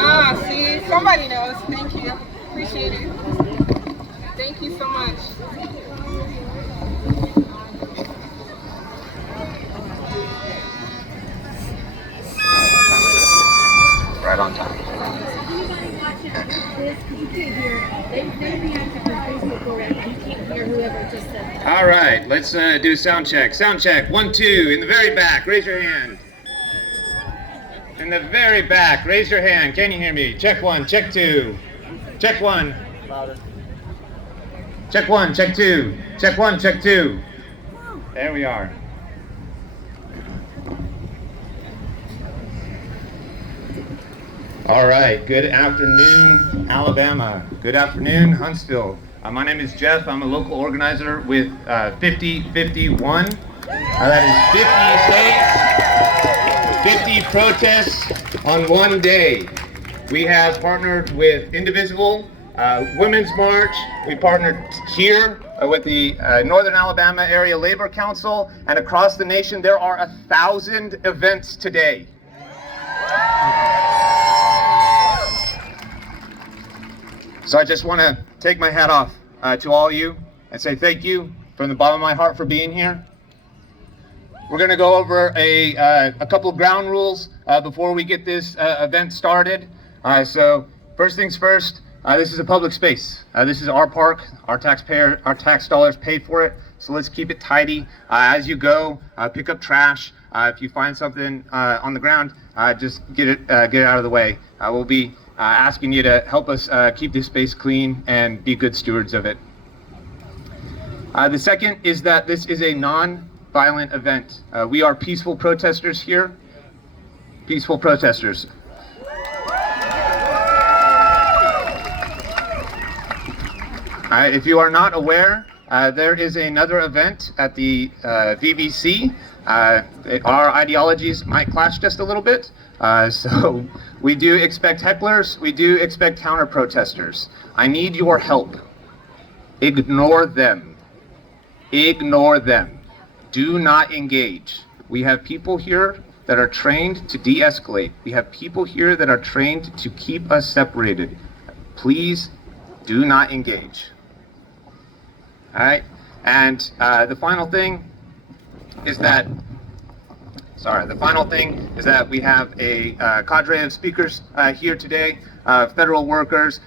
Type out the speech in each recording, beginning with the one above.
Ah, see, somebody knows. Thank you. Appreciate it. Thank you so much. Right on time. All right, let's do sound check. Sound check. 1, 2. In the very back, raise your hand. In the very back, raise your hand. Can you hear me? Check 1, check 2. Check 1. Louder. Check 1, check 2. Check 1, check 2. There we are. All right, good afternoon, Alabama. Good afternoon, Huntsville. My name is Jeff. I'm a local organizer with 5051. That is 50 states, 50 protests on one day. We have partnered with Indivisible, Women's March. We partnered here with the Northern Alabama Area Labor Council, and across the nation there are 1,000 events today. So I just want to take my hat off to all of you and say thank you from the bottom of my heart for being here. We're going to go over a couple of ground rules before we get this event started. So first things first, this is a public space. This is our park. Our tax dollars pay for it. So let's keep it tidy. As you go, pick up trash. If you find something on the ground, just get it out of the way. We'll be asking you to help us keep this space clean and be good stewards of it. The second is that this is a non-violent event. We are peaceful protesters here. Peaceful protesters. If you are not aware, there is another event at the VBC. Our ideologies might clash just a little bit. So we do expect hecklers, we do expect counter-protesters. I need your help. Ignore them. Ignore them. Do not engage. We have people here that are trained to de-escalate. We have people here that are trained to keep us separated. Please do not engage. All right? And the final thing is that we have a cadre of speakers here today, federal workers,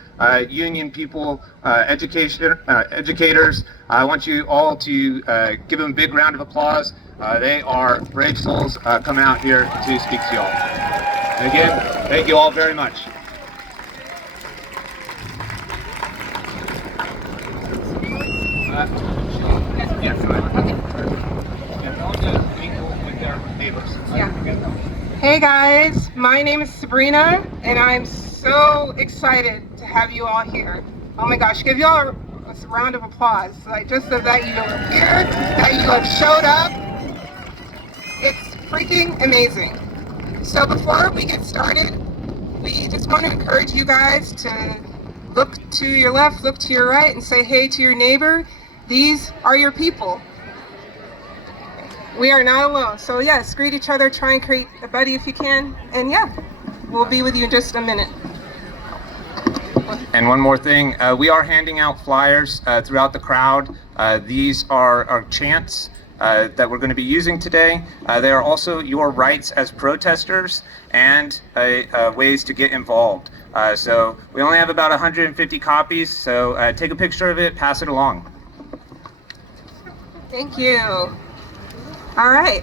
union people, educators. I want you all to give them a big round of applause. They are brave souls coming out here to speak to you all. And again, thank you all very much. Hey guys, my name is Sabrina, and I'm so excited to have you all here. Oh my gosh, give you all a round of applause, like just so that you are here, that you have showed up. It's freaking amazing. So before we get started, we just want to encourage you guys to look to your left, look to your right, and say hey to your neighbor. These are your people. We are not alone. So yes, greet each other, try and create a buddy if you can. And yeah, we'll be with you in just a minute. And one more thing, we are handing out flyers throughout the crowd. These are our chants that we're going to be using today. They are also your rights as protesters and ways to get involved. So we only have about 150 copies, so take a picture of it, pass it along. Thank you. All right,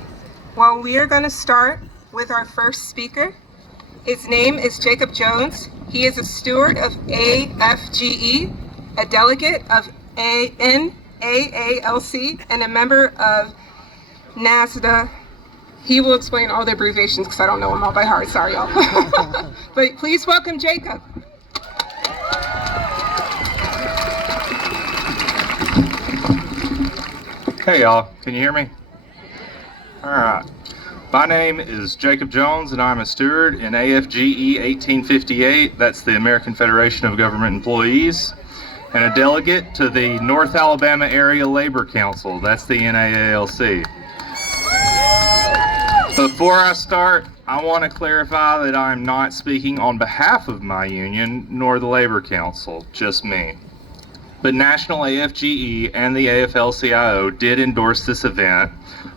well, we are going to start with our first speaker. His name is Jacob Jones. He is a steward of AFGE, a delegate of NAALC, and a member of NASDA. He will explain all the abbreviations because I don't know them all by heart. Sorry, y'all. But please welcome Jacob. Hey y'all, can you hear me? Alright, my name is Jacob Jones and I'm a steward in AFGE 1858, that's the American Federation of Government Employees, and a delegate to the North Alabama Area Labor Council, that's the NAALC. Before I start, I want to clarify that I'm not speaking on behalf of my union nor the Labor Council, just me. But National AFGE and the AFL-CIO did endorse this event.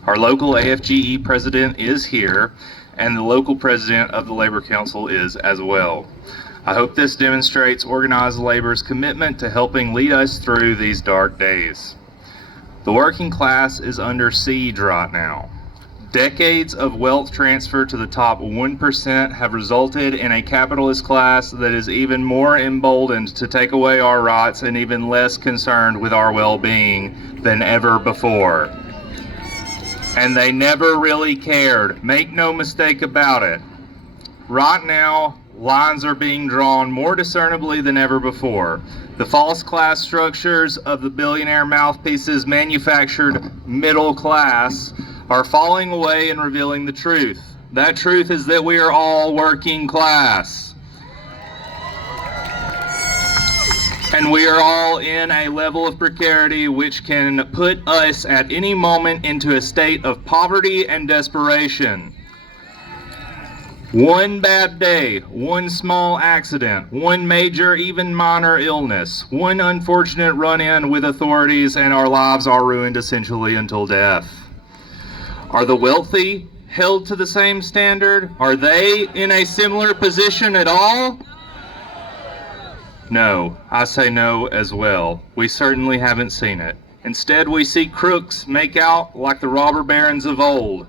Our local AFGE president is here, and the local president of the Labor Council is as well. I hope this demonstrates organized labor's commitment to helping lead us through these dark days. The working class is under siege right now. Decades of wealth transfer to the top 1% have resulted in a capitalist class that is even more emboldened to take away our rights and even less concerned with our well-being than ever before. And they never really cared. Make no mistake about it. Right now, lines are being drawn more discernibly than ever before. The false class structures of the billionaire mouthpieces manufactured middle class are falling away and revealing the truth. That truth is that we are all working class. And we are all in a level of precarity which can put us at any moment into a state of poverty and desperation. One bad day, one small accident, one major, even minor illness, one unfortunate run-in with authorities, and our lives are ruined essentially until death. Are the wealthy held to the same standard? Are they in a similar position at all? No, I say no as well. We certainly haven't seen it. Instead, we see crooks make out like the robber barons of old.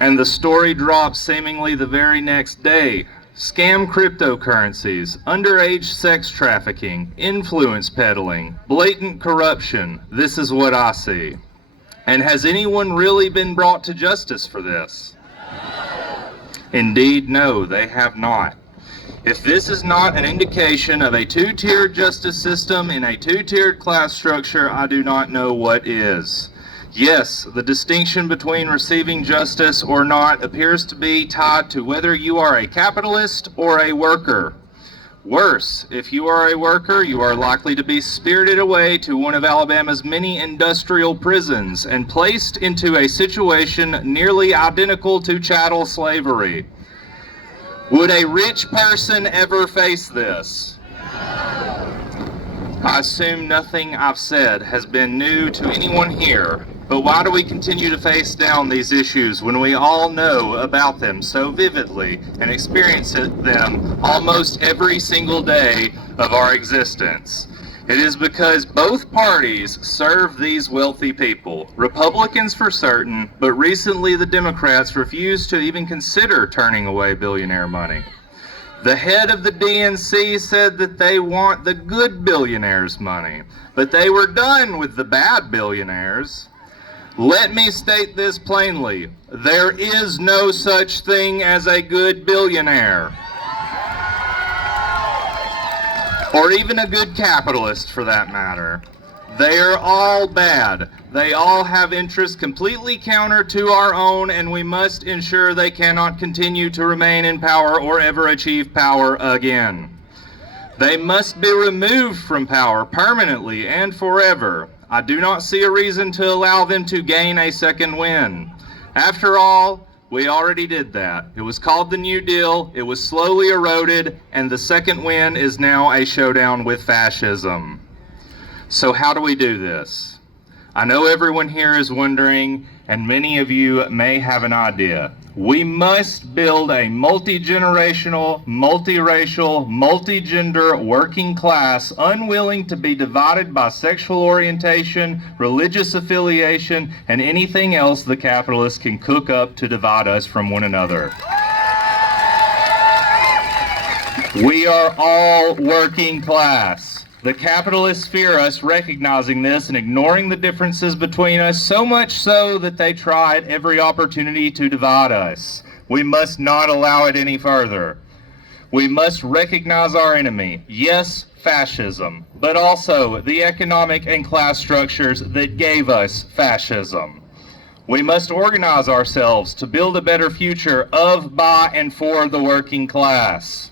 And the story drops seemingly the very next day. Scam cryptocurrencies, underage sex trafficking, influence peddling, blatant corruption. This is what I see. And has anyone really been brought to justice for this? Indeed, no, they have not. If this is not an indication of a two-tiered justice system in a two-tiered class structure, I do not know what is. Yes, the distinction between receiving justice or not appears to be tied to whether you are a capitalist or a worker. Worse, if you are a worker, you are likely to be spirited away to one of Alabama's many industrial prisons and placed into a situation nearly identical to chattel slavery. Would a rich person ever face this? I assume nothing I've said has been new to anyone here, but why do we continue to face down these issues when we all know about them so vividly and experience them almost every single day of our existence? It is because both parties serve these wealthy people. Republicans for certain, but recently the Democrats refused to even consider turning away billionaire money. The head of the DNC said that they want the good billionaires' money, but they were done with the bad billionaires. Let me state this plainly. There is no such thing as a good billionaire. Or even a good capitalist, for that matter. They are all bad. They all have interests completely counter to our own, and we must ensure they cannot continue to remain in power or ever achieve power again. They must be removed from power permanently and forever. I do not see a reason to allow them to gain a second win. After all, we already did that. It was called the New Deal, it was slowly eroded, and the second win is now a showdown with fascism. So how do we do this? I know everyone here is wondering, and many of you may have an idea. We must build a multi-generational, multiracial, multi-gender working class unwilling to be divided by sexual orientation, religious affiliation, and anything else the capitalists can cook up to divide us from one another. We are all working class. The capitalists fear us recognizing this and ignoring the differences between us, so much so that they try at every opportunity to divide us. We must not allow it any further. We must recognize our enemy. Yes, fascism, but also the economic and class structures that gave us fascism. We must organize ourselves to build a better future of, by, and for the working class.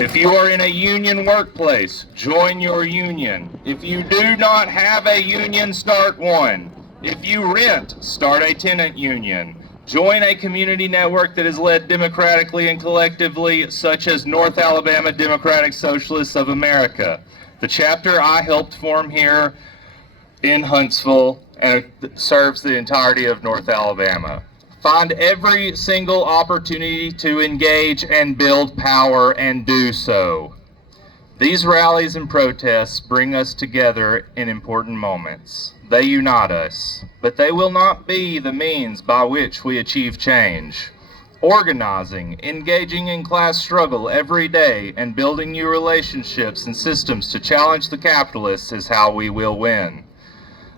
If you are in a union workplace, join your union. If you do not have a union, start one. If you rent, start a tenant union. Join a community network that is led democratically and collectively, such as North Alabama Democratic Socialists of America, the chapter I helped form here in Huntsville and serves the entirety of North Alabama. Find every single opportunity to engage and build power and do so. These rallies and protests bring us together in important moments. They unite us, but they will not be the means by which we achieve change. Organizing, engaging in class struggle every day, and building new relationships and systems to challenge the capitalists is how we will win.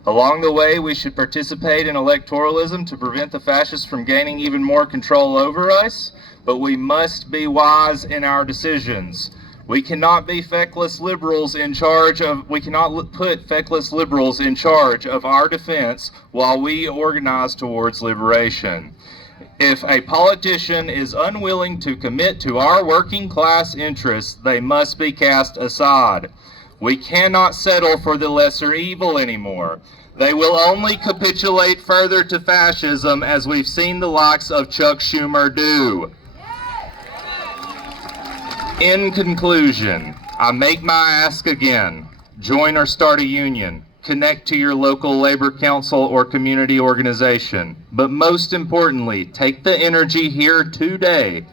Along the way, we should participate in electoralism to prevent the fascists from gaining even more control over us, but we must be wise in our decisions. We cannot be feckless liberals in charge of, we cannot put feckless liberals in charge of our defense while we organize towards liberation. If a politician is unwilling to commit to our working class interests, they must be cast aside. We cannot settle for the lesser evil anymore. They will only capitulate further to fascism, as we've seen the likes of Chuck Schumer do. In conclusion, I make my ask again. Join or start a union. Connect to your local labor council or community organization. But most importantly, take the energy here today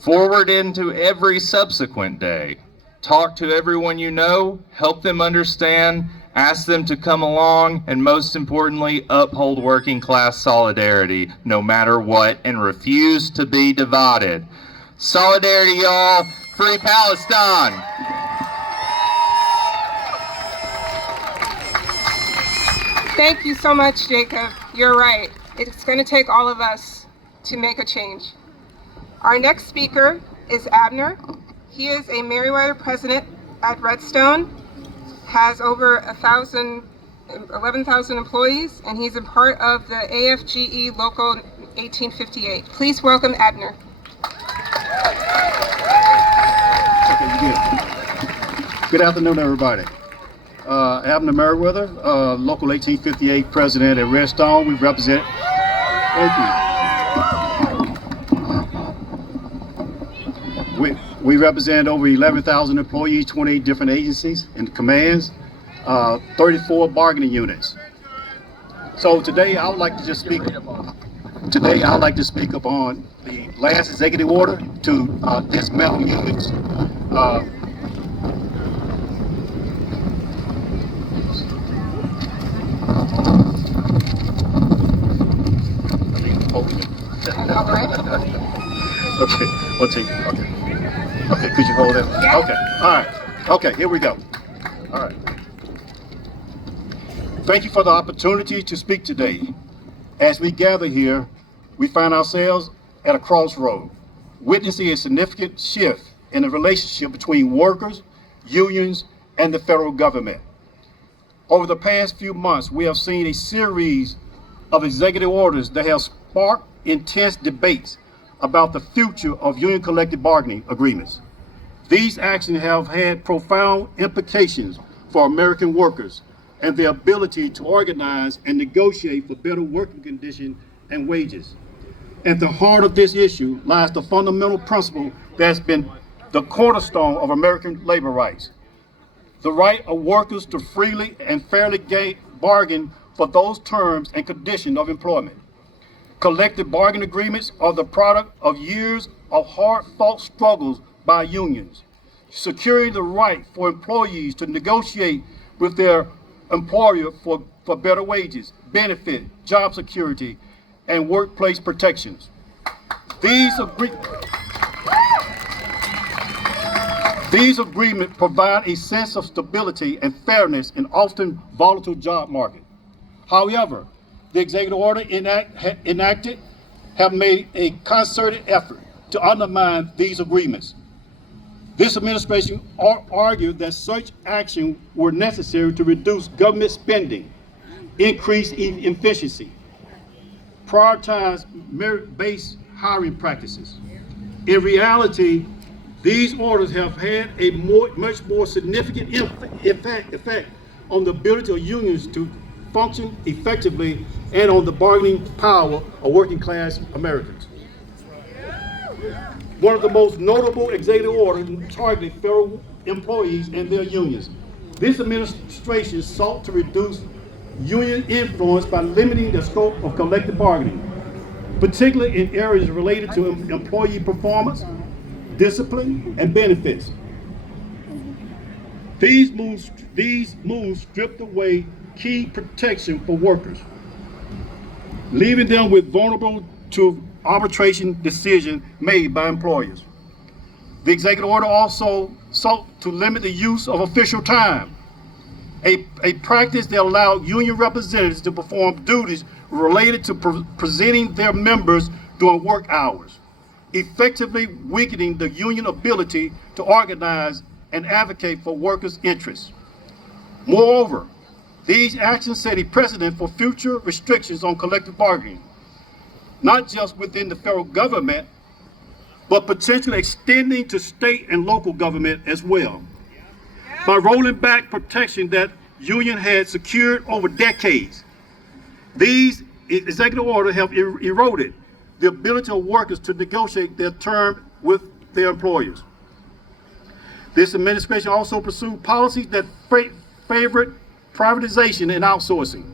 forward into every subsequent day. Talk to everyone you know, help them understand, ask them to come along, and most importantly, uphold working class solidarity no matter what, and refuse to be divided. Solidarity, y'all. Free Palestine. Thank you so much, Jacob. You're right. It's going to take all of us to make a change. Our next speaker is Abner. He is a Meriwether president at Redstone, has over 11,000 employees, and he's a part of the AFGE Local 1858. Please welcome Abner. Good afternoon, everybody. Abner Meriwether, Local 1858 President at Redstone. We represent. Thank you. We represent over 11,000 employees, 28 different agencies and commands, 34 bargaining units. So today, I would like to just speak. Today, I'd like to speak upon the last executive order to dismantle unions. Okay, let's see. Okay, could you hold it? Yeah. Okay, all right. Okay, here we go. All right. Thank you for the opportunity to speak today. As we gather here, we find ourselves at a crossroad, witnessing a significant shift in the relationship between workers, unions, and the federal government. Over the past few months, we have seen a series of executive orders that have sparked intense debates about the future of union collective bargaining agreements. These actions have had profound implications for American workers and their ability to organize and negotiate for better working conditions and wages. At the heart of this issue lies the fundamental principle that's been the cornerstone of American labor rights: the right of workers to freely and fairly bargain for those terms and conditions of employment. Collective bargaining agreements are the product of years of hard-fought struggles by unions, securing the right for employees to negotiate with their employer for better wages, benefit, job security, and workplace protections. These agreements provide a sense of stability and fairness in often volatile job market. However, the executive order enacted have made a concerted effort to undermine these agreements. This administration argued that such action were necessary to reduce government spending, increase efficiency, prioritize merit-based hiring practices. In reality, these orders have had a much more significant effect on the ability of unions to function effectively and on the bargaining power of working class Americans. One of the most notable executive orders targeted federal employees and their unions. This administration sought to reduce union influence by limiting the scope of collective bargaining, particularly in areas related to employee performance, discipline, and benefits. These moves stripped away key protection for workers, leaving them vulnerable to arbitration decisions made by employers. The executive order also sought to limit the use of official time, a practice that allowed union representatives to perform duties related to presenting their members during work hours, effectively weakening the union ability to organize and advocate for workers' interests. Moreover, these actions set a precedent for future restrictions on collective bargaining, not just within the federal government, but potentially extending to state and local government as well. By rolling back protection that union had secured over decades, these executive orders have eroded the ability of workers to negotiate their term with their employers. This administration also pursued policies that favored privatization and outsourcing,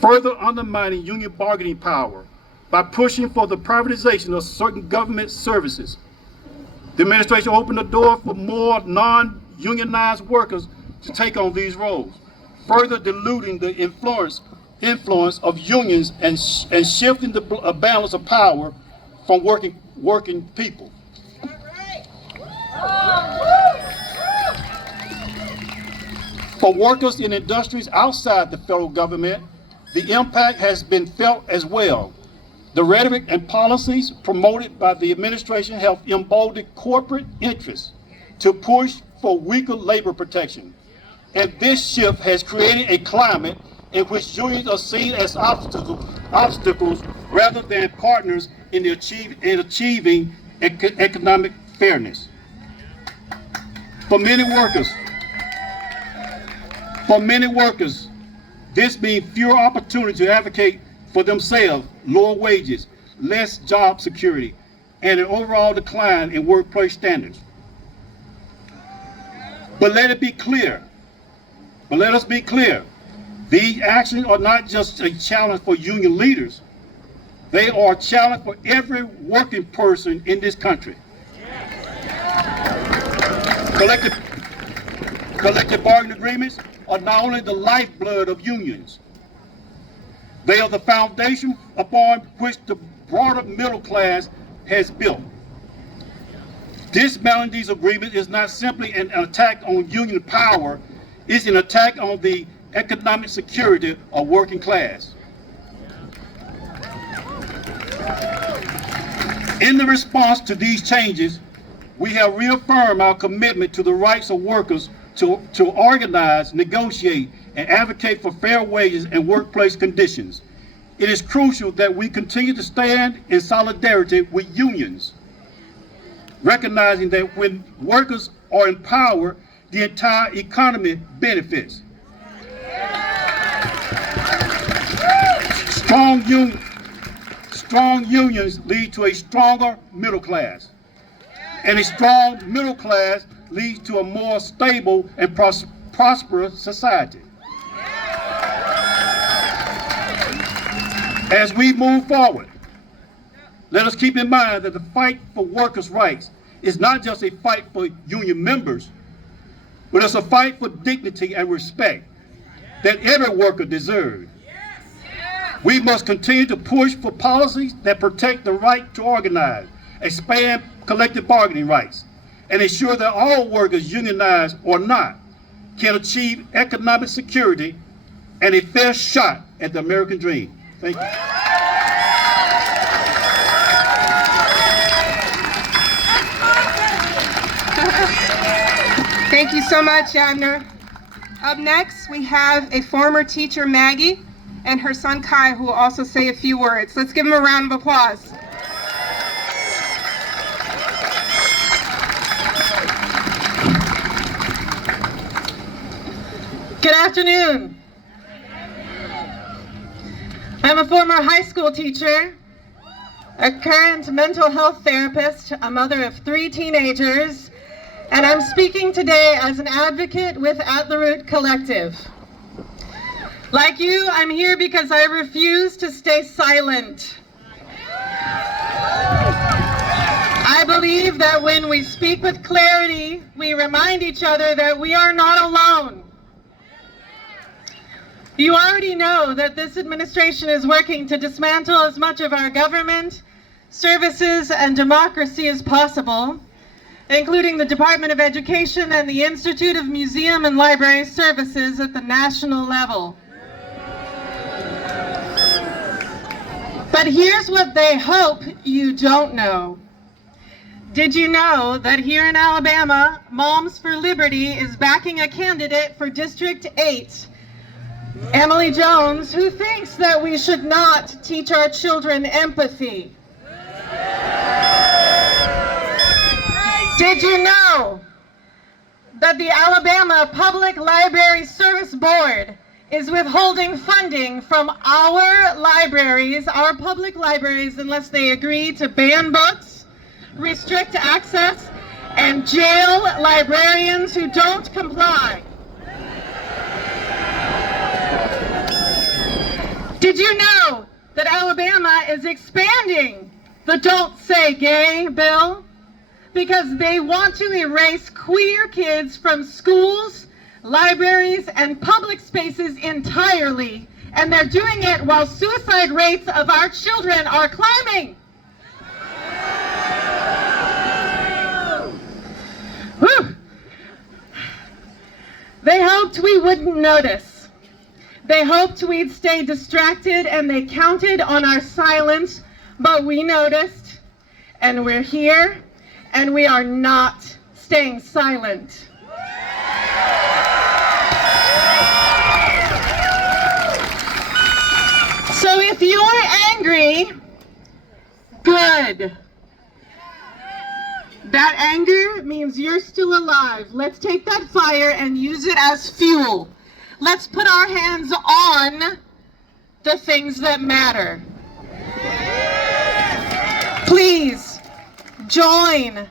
further undermining union bargaining power by pushing for the privatization of certain government services. The administration opened the door for more non-unionized workers to take on these roles, further diluting the influence of unions and shifting the balance of power from working people. For workers in industries outside the federal government, the impact has been felt as well. The rhetoric and policies promoted by the administration have emboldened corporate interests to push for weaker labor protection. And this shift has created a climate in which unions are seen as obstacles rather than partners in achieving economic fairness. For many workers, this means fewer opportunities to advocate for themselves, lower wages, less job security, and an overall decline in workplace standards. But let us be clear, these actions are not just a challenge for union leaders, they are a challenge for every working person in this country. Collective bargaining agreements are not only the lifeblood of unions, they are the foundation upon which the broader middle class has built. Dismantling these agreements is not simply an attack on union power, it's an attack on the economic security of working class. In the response to these changes, we have reaffirmed our commitment to the rights of workers to organize, negotiate, and advocate for fair wages and workplace conditions. It is crucial that we continue to stand in solidarity with unions, recognizing that when workers are empowered, the entire economy benefits. Strong unions lead to a stronger middle class, and a strong middle class leads to a more stable and prosperous society. As we move forward, let us keep in mind that the fight for workers' rights is not just a fight for union members, but it's a fight for dignity and respect that every worker deserves. We must continue to push for policies that protect the right to organize, expand collective bargaining rights, and ensure that all workers, unionized or not, can achieve economic security and a fair shot at the American dream. Thank you. Thank you so much, Abner. Up next, we have a former teacher, Maggie, and her son, Kai, who will also say a few words. Let's give them a round of applause. Good afternoon. I'm a former high school teacher, a current mental health therapist, a mother of 3 teenagers, and I'm speaking today as an advocate with At the Root Collective. Like you, I'm here because I refuse to stay silent. I believe that when we speak with clarity, we remind each other that we are not alone. You already know that this administration is working to dismantle as much of our government, services, and democracy as possible, including the Department of Education and the Institute of Museum and Library Services at the national level. But here's what they hope you don't know. Did you know that here in Alabama, Moms for Liberty is backing a candidate for District 8, Emily Jones, who thinks that we should not teach our children empathy? Did you know that the Alabama Public Library Service Board is withholding funding from our libraries, our public libraries, unless they agree to ban books, restrict access, and jail librarians who don't comply? Did you know that Alabama is expanding the Don't Say Gay bill because they want to erase queer kids from schools, libraries, and public spaces entirely, and they're doing it while suicide rates of our children are climbing? Whew. They hoped we wouldn't notice. They hoped we'd stay distracted, and they counted on our silence, but we noticed, and we're here, and we are not staying silent. So if you're angry, good. That anger means you're still alive. Let's take that fire and use it as fuel. Let's put our hands on the things that matter. Please join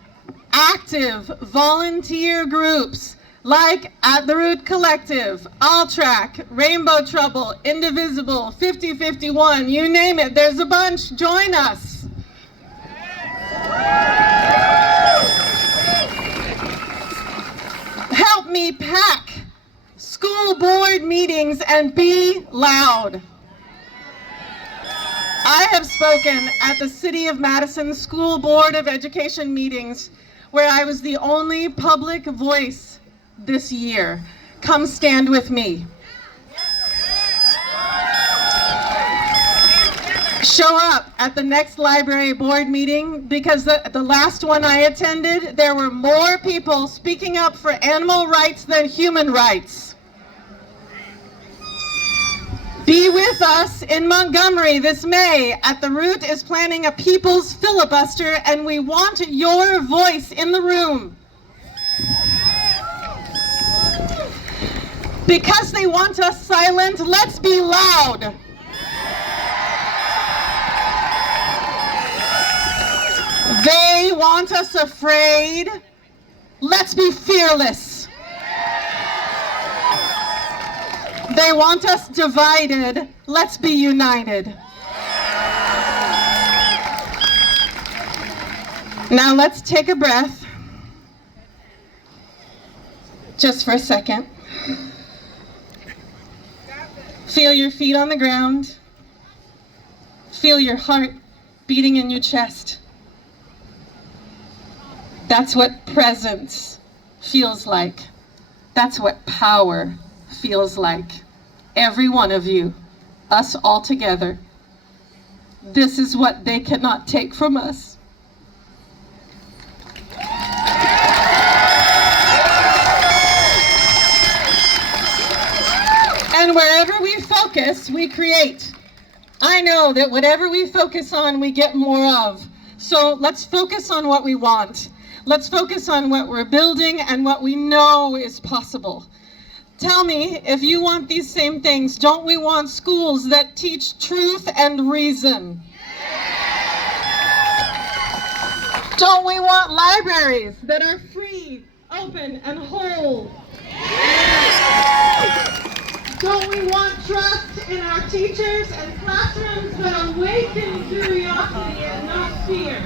active volunteer groups like At the Root Collective, Alltrack, Rainbow Trouble, Indivisible, 5051, you name it, there's a bunch. Join us. Help me pack school board meetings and be loud. I have spoken at the City of Madison School Board of Education meetings where I was the only public voice this year. Come stand with me. Show up at the next library board meeting, because the last one I attended, there were more people speaking up for animal rights than human rights. Be with us in Montgomery this May. At the Root is planning a people's filibuster, and we want your voice in the room. Because they want us silent, let's be loud. They want us afraid, let's be fearless. They want us divided, let's be united. Now let's take a breath, just for a second. Feel your feet on the ground. Feel your heart beating in your chest. That's what presence feels like. That's what power feels like. Every one of you, us all together. This is what they cannot take from us. And wherever we focus, we create. I know that whatever we focus on, we get more of. So let's focus on what we want. Let's focus on what we're building and what we know is possible. Tell me, if you want these same things, don't we want schools that teach truth and reason? Don't we want libraries that are free, open, and whole? Don't we want trust in our teachers and classrooms that awaken curiosity and not fear?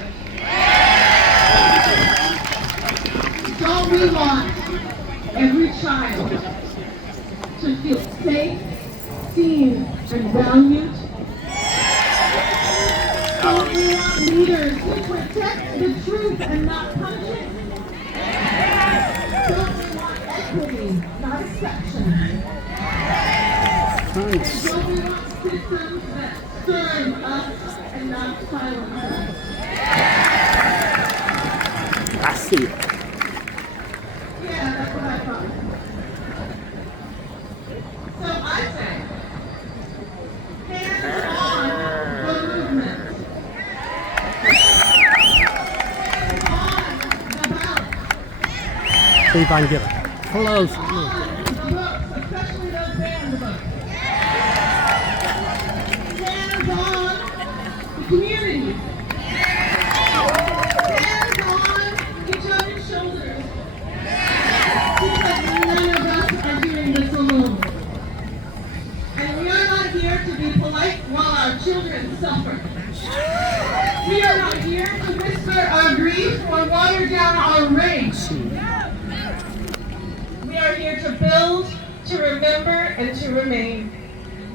Don't we want every child to feel safe, seen, and valued? Don't we want leaders who protect the truth and not punish it? Don't we want equity, not exception? Don't we want systems that serve us and not silence us? I see it. Yeah, that's what I thought. So I say, hands on the movement. On the ballot. See if I can get a close look. On the books, especially those banned books. Hands on the community. Hands on each other's shoulders. Because none of us are doing this alone. And we are not here to be polite while our children suffer. We are not here to whisper our grief or water down our rage. We are here to build, to remember, and to remain.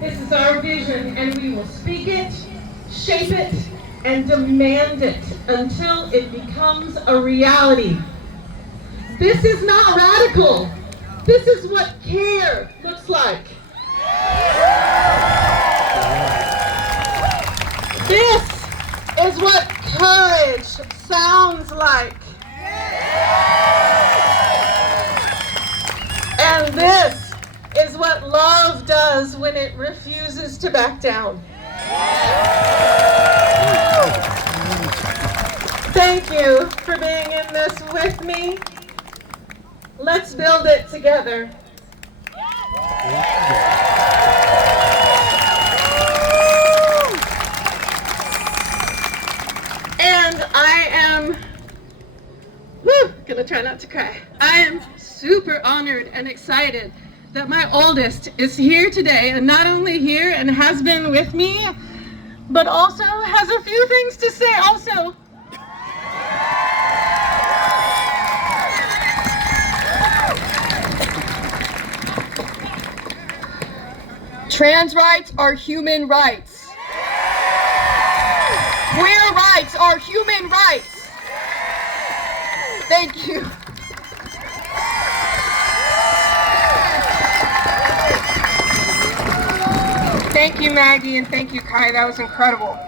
This is our vision, and we will speak it, shape it, and demand it until it becomes a reality. This is not radical. This is what care looks like. This is what courage sounds like. And this is what love does when it refuses to back down. Thank you for being in this with me. Let's build it together. And I am gonna try not to cry. I am super honored and excited that my oldest is here today, and not only here and has been with me, but also has a few things to say also. Trans rights are human rights. Queer rights are human rights. Thank you. Thank you, Maggie, and thank you, Kai. That was incredible.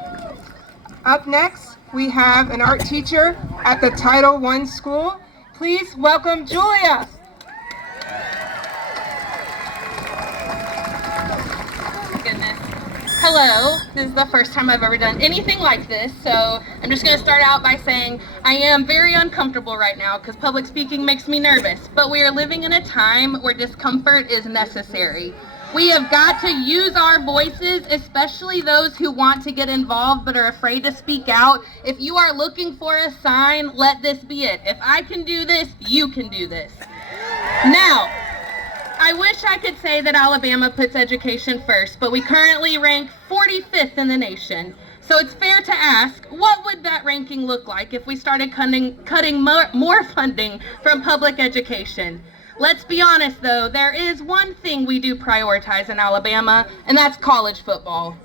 Up next, we have an art teacher at the Title I school. Please welcome Julia. Goodness. Hello, this is the first time I've ever done anything like this, so I'm just going to start out by saying I am very uncomfortable right now because public speaking makes me nervous, but we are living in a time where discomfort is necessary. We have got to use our voices, especially those who want to get involved but are afraid to speak out. If you are looking for a sign, let this be it. If I can do this, you can do this. Now, I wish I could say that Alabama puts education first, but we currently rank 45th in the nation. So it's fair to ask, what would that ranking look like if we started cutting more funding from public education? Let's be honest though, there is one thing we do prioritize in Alabama, and that's college football.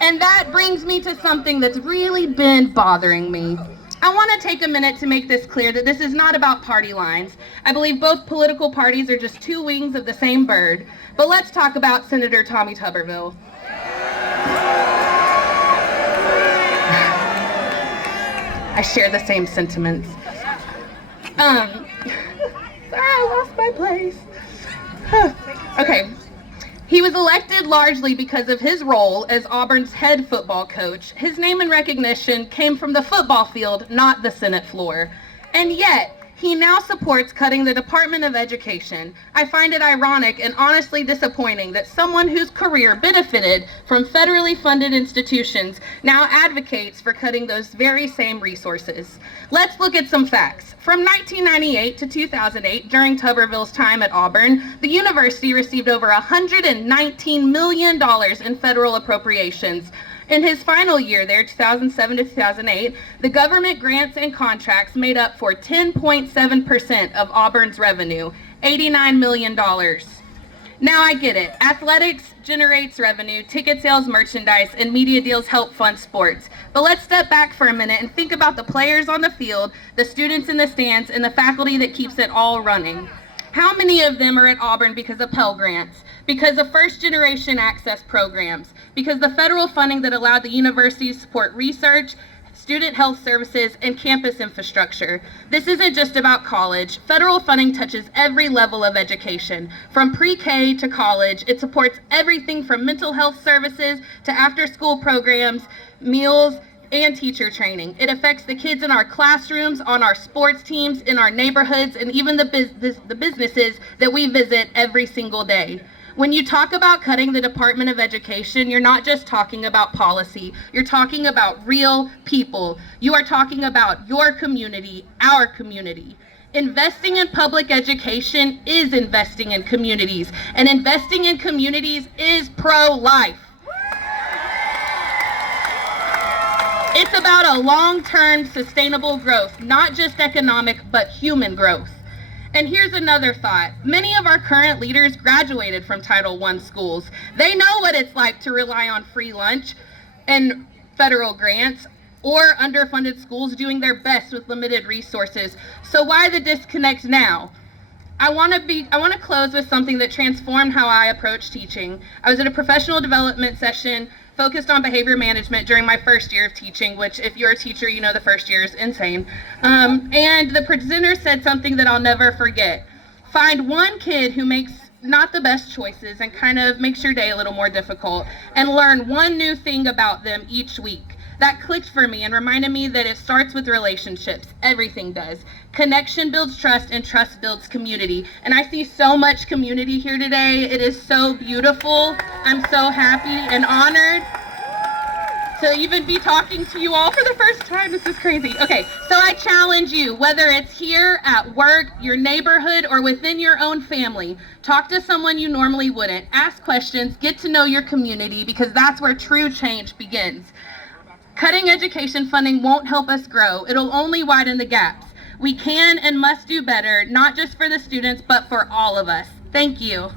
And that brings me to something that's really been bothering me. I want to take a minute to make this clear that this is not about party lines. I believe both political parties are just two wings of the same bird. But let's talk about Senator Tommy Tuberville. I share the same sentiments. Sorry, I lost my place. Okay. He was elected largely because of his role as Auburn's head football coach. His name and recognition came from the football field, not the Senate floor. And yet, He now supports cutting the Department of Education. I find it ironic and honestly disappointing that someone whose career benefited from federally funded institutions now advocates for cutting those very same resources. Let's look at some facts. From 1998 to 2008, during Tuberville's time at Auburn, the university received over $119 million in federal appropriations. In his final year there, 2007 to 2008, the government grants and contracts made up for 10.7% of Auburn's revenue, $89 million. Now I get it. Athletics generates revenue, ticket sales, merchandise, and media deals help fund sports. But let's step back for a minute and think about the players on the field, the students in the stands, and the faculty that keeps it all running. How many of them are at Auburn because of Pell Grants, because of first-generation access programs, because the federal funding that allowed the university to support research, student health services, and campus infrastructure? This isn't just about college. Federal funding touches every level of education. From pre-K to college, it supports everything from mental health services to after-school programs, meals, and teacher training. It affects the kids in our classrooms, on our sports teams, in our neighborhoods, and even the businesses that we visit every single day. When you talk about cutting the Department of Education, you're not just talking about policy. You're talking about real people. You are talking about your community, our community. Investing in public education is investing in communities, and investing in communities is pro-life. It's about a long-term sustainable growth, not just economic, but human growth. And here's another thought. Many of our current leaders graduated from Title I schools. They know what it's like to rely on free lunch and federal grants, or underfunded schools doing their best with limited resources. So why the disconnect now? I want to close with something that transformed how I approach teaching. I was at a professional development session focused on behavior management during my first year of teaching, which if you're a teacher, you know the first year is insane. And the presenter said something that I'll never forget. Find one kid who makes not the best choices and kind of makes your day a little more difficult, and learn one new thing about them each week. That clicked for me and reminded me that it starts with relationships. Everything does. Connection builds trust, and trust builds community. And I see so much community here today. It is so beautiful. I'm so happy and honored to even be talking to you all for the first time. This is crazy. Okay, so I challenge you, whether it's here, at work, your neighborhood, or within your own family, talk to someone you normally wouldn't. Ask questions, get to know your community, because that's where true change begins. Cutting education funding won't help us grow. It'll only widen the gaps. We can and must do better, not just for the students, but for all of us. Thank you.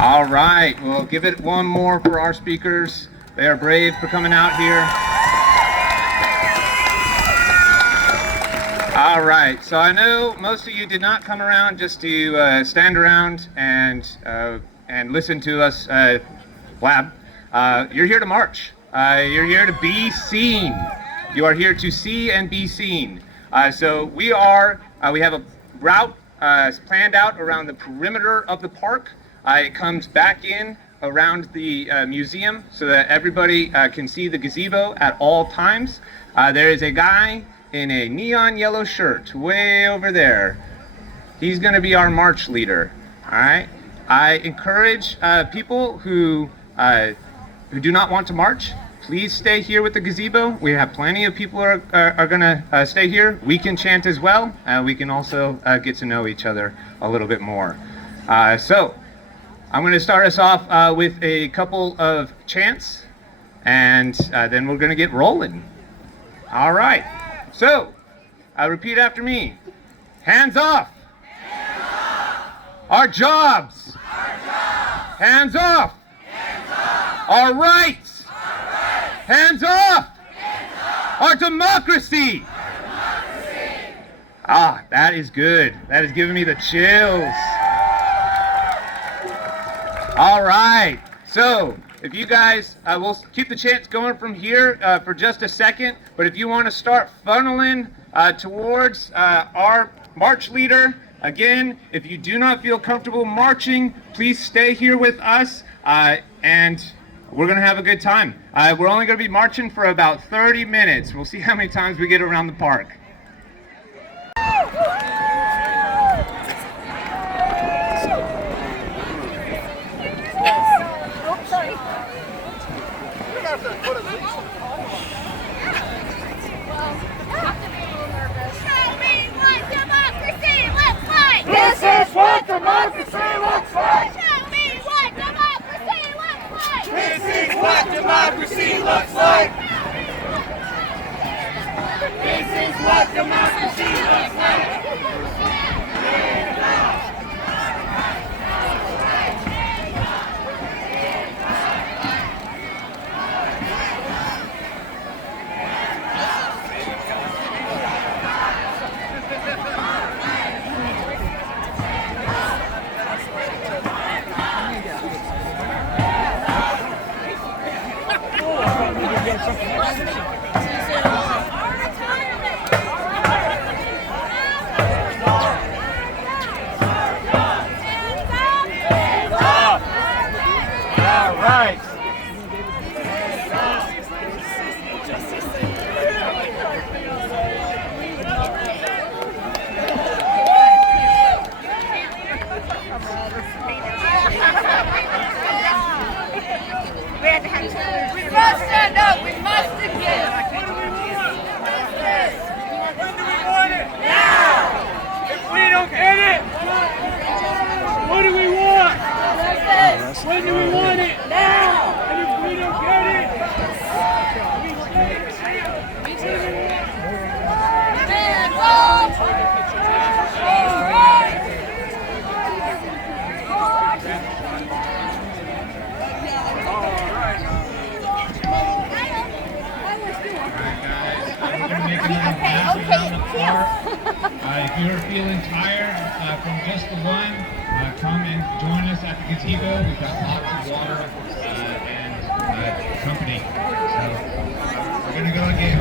All right, well, give it one more for our speakers. They are brave for coming out here. All right, so I know most of you did not come around just to stand around and listen to us blab. You're here to march. You're here to be seen. You are here to see and be seen. So we have a route planned out around the perimeter of the park. It comes back in around the museum so that everybody can see the gazebo at all times. There is a guy in a neon yellow shirt way over there. He's going to be our march leader. All right. I encourage people who do not want to march, please stay here with the gazebo. We have plenty of people are going to stay here. We can chant as well. We can also get to know each other a little bit more. So I'm going to start us off with a couple of chants, and then we're going to get rolling. All right. So, repeat after me. Hands off. Hands off. Our jobs. Our jobs. Hands off. Hands off. Our rights. Our rights. Hands off. Hands off. Our democracy. Our democracy. Ah, that is good. That is giving me the chills. All right. So, if you guys, we'll keep the chants going from here for just a second, but if you want to start funneling towards our march leader, again, if you do not feel comfortable marching, please stay here with us, and We're going to have a good time. We're only going to be marching for about 30 minutes. We'll see how many times we get around the park. This is what democracy looks like! Show me what democracy looks like! This is what democracy looks like! This is what democracy looks like! We must stand up. We must begin. When do we want it? Now. If we don't get it, what do we want? When do we want it? Now. And if we don't get it, hands up. All right. If you're feeling tired from just the run, come and join us at the gazebo. We've got lots of water and company. So we're going to go again.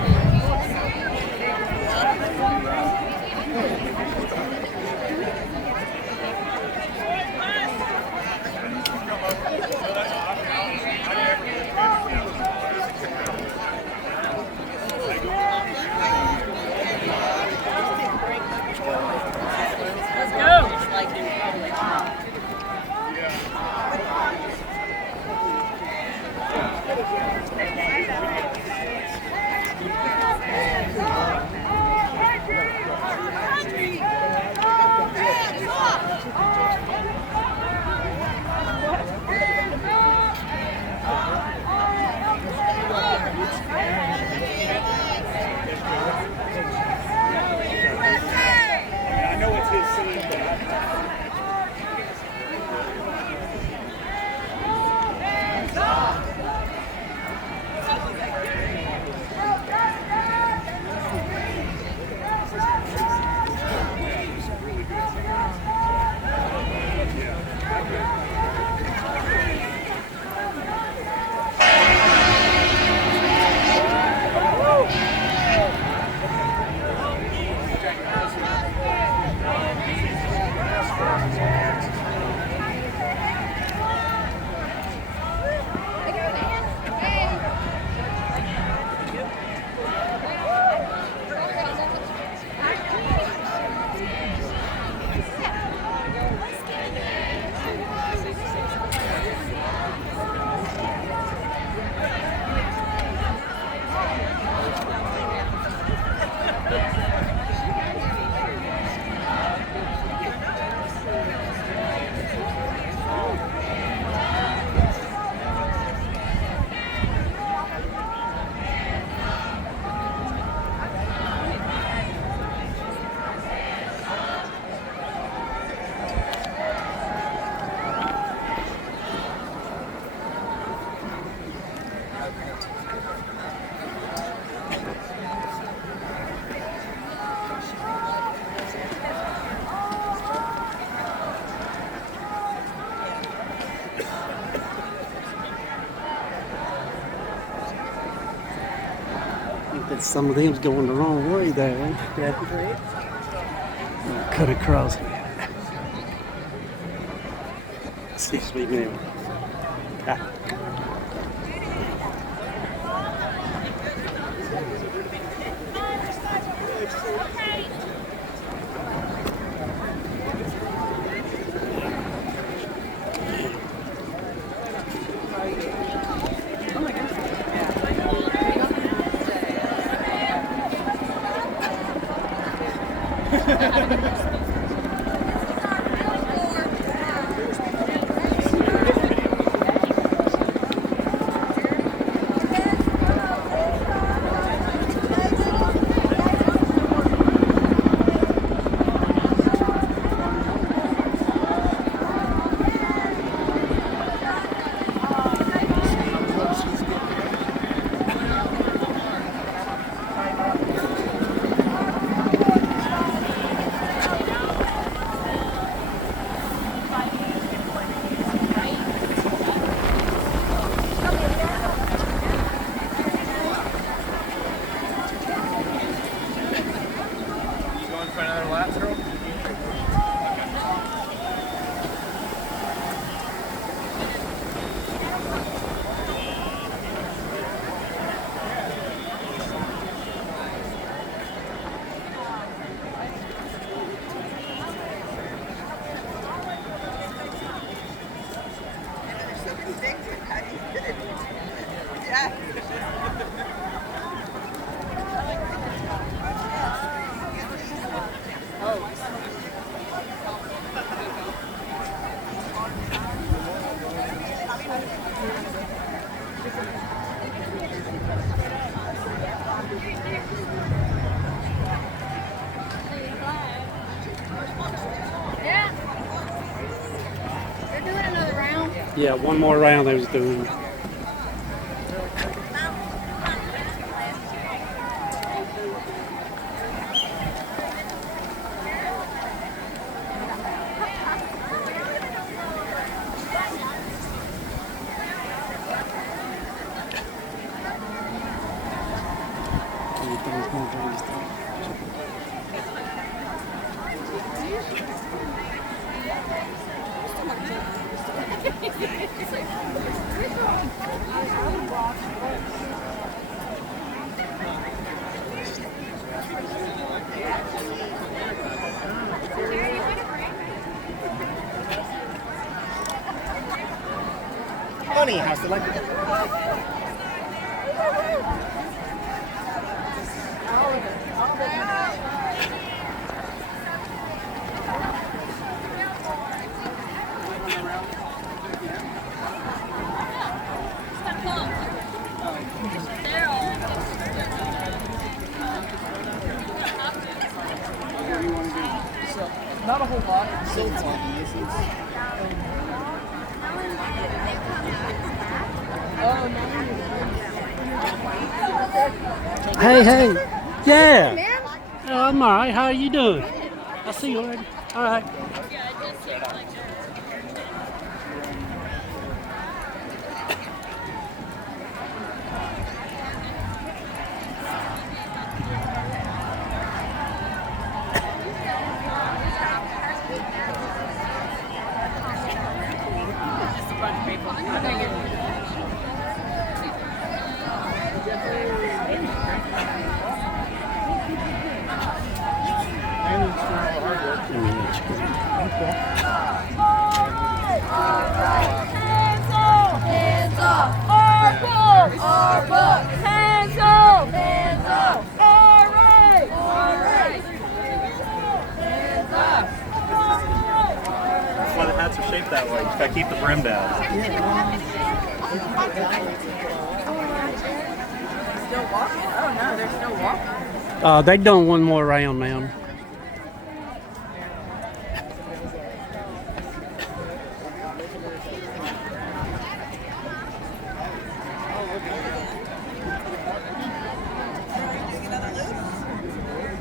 That some of them's going the wrong way there, ain't they? Cut across here. 6 minutes. Yeah, one more round they was doing. Honey has to like. Not a whole lot. So funny. Hey, yeah. Oh, I'm all right. How are you doing? I see you already. All right. That's why the hats are shaped that way. You gotta keep the brim down. Still walking? Oh no, they're still walking. They done one more round now.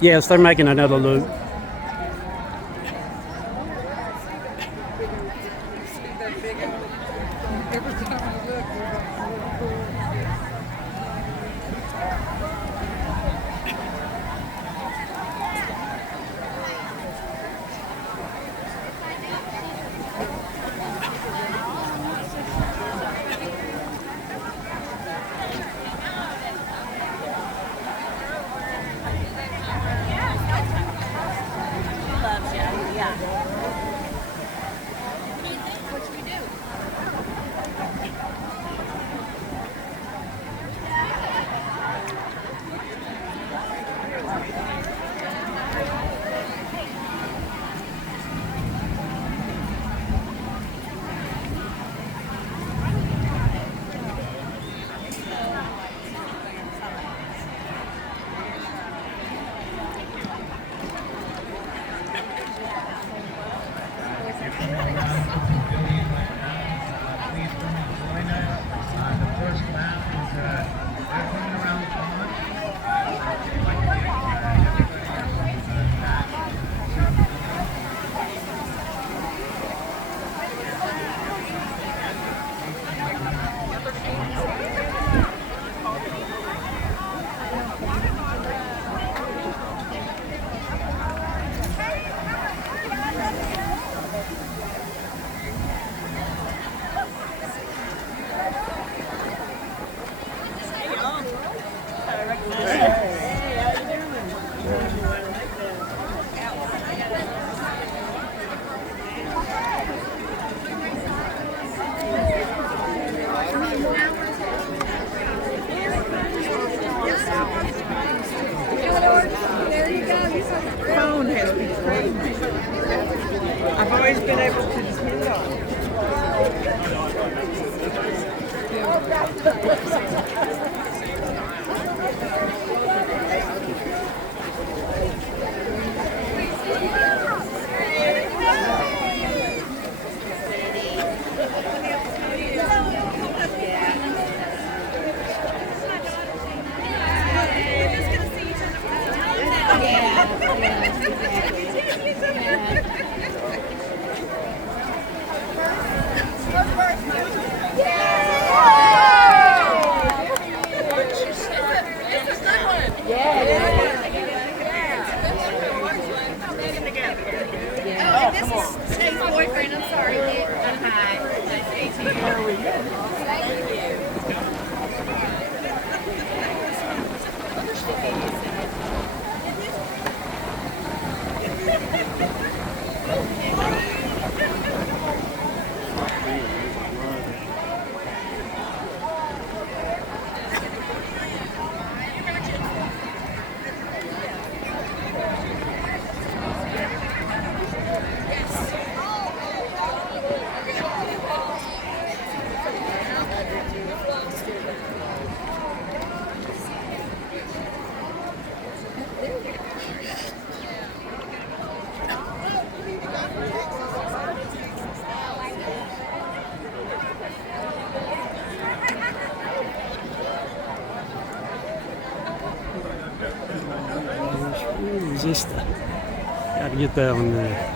Yes, they're making another loop. sister. Gotta get that one there.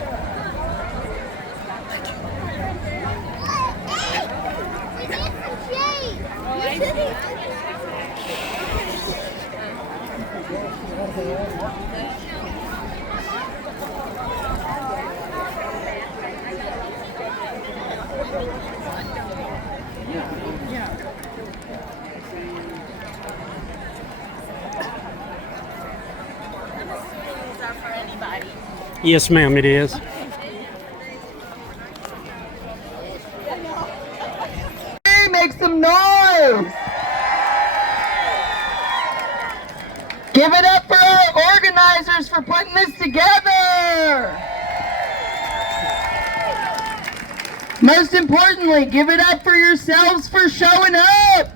Yes, ma'am, it is. Make some noise! Give it up for our organizers for putting this together! Most importantly, give it up for yourselves for showing up!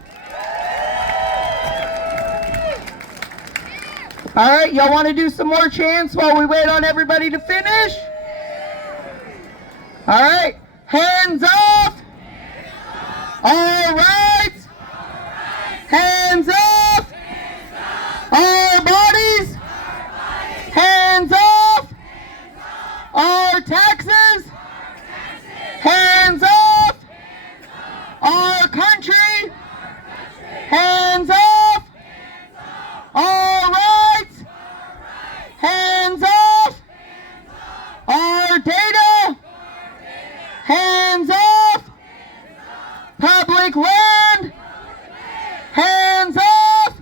Alright, y'all want to do some more chants while we wait on everybody to finish? Alright, hands off! All right! Hands off! Our bodies! Hands off! Our taxes! Hands off! Our country! Hands off! All right! Hands off! Our data! Hands off! Public land! Hands off!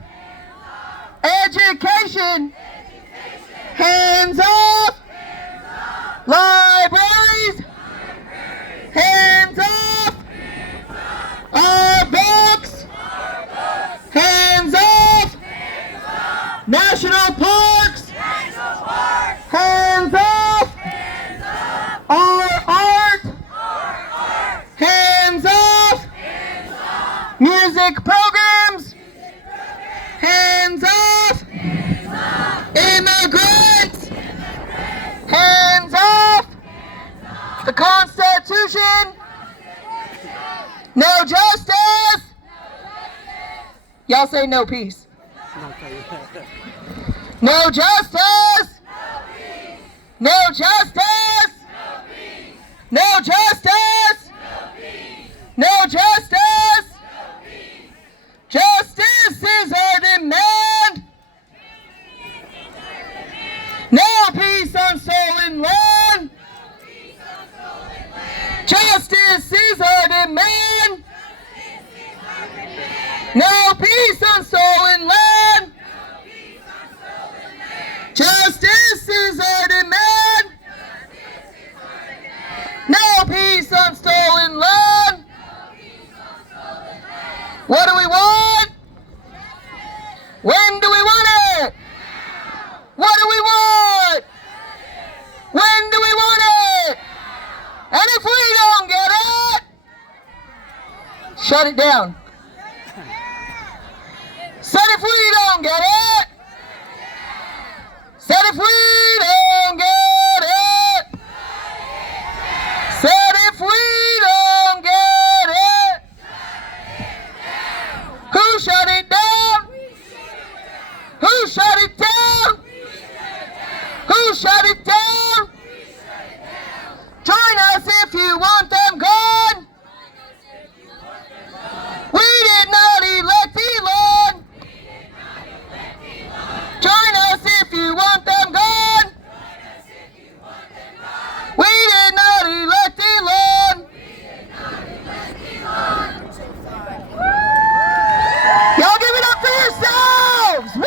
Education! Hands off! Libraries! Hands off! Our books! Hands off! National parks! Hands off! Our art! Hands off! Music programs! Hands off! Immigrants! Hands off! The Constitution! No justice! Y'all say no peace. No justice! No justice! No justice! No justice! Justice is our demand! No peace on stolen land! Justice is our demand! No peace on stolen land! Justice is our demand! No peace on stolen land! What do we want? When do we want it? What do we want? When do we want it? And if we don't get it, shut it down. Said if we don't get it, said if we don't get it, said if we don't get it, who shut it down? Who shut it down? Who shut it down? Join us if you want them gone. We did not elect Elon. Join us if you want them gone. We did not elect Elon. Y'all give it up for yourselves! Woo!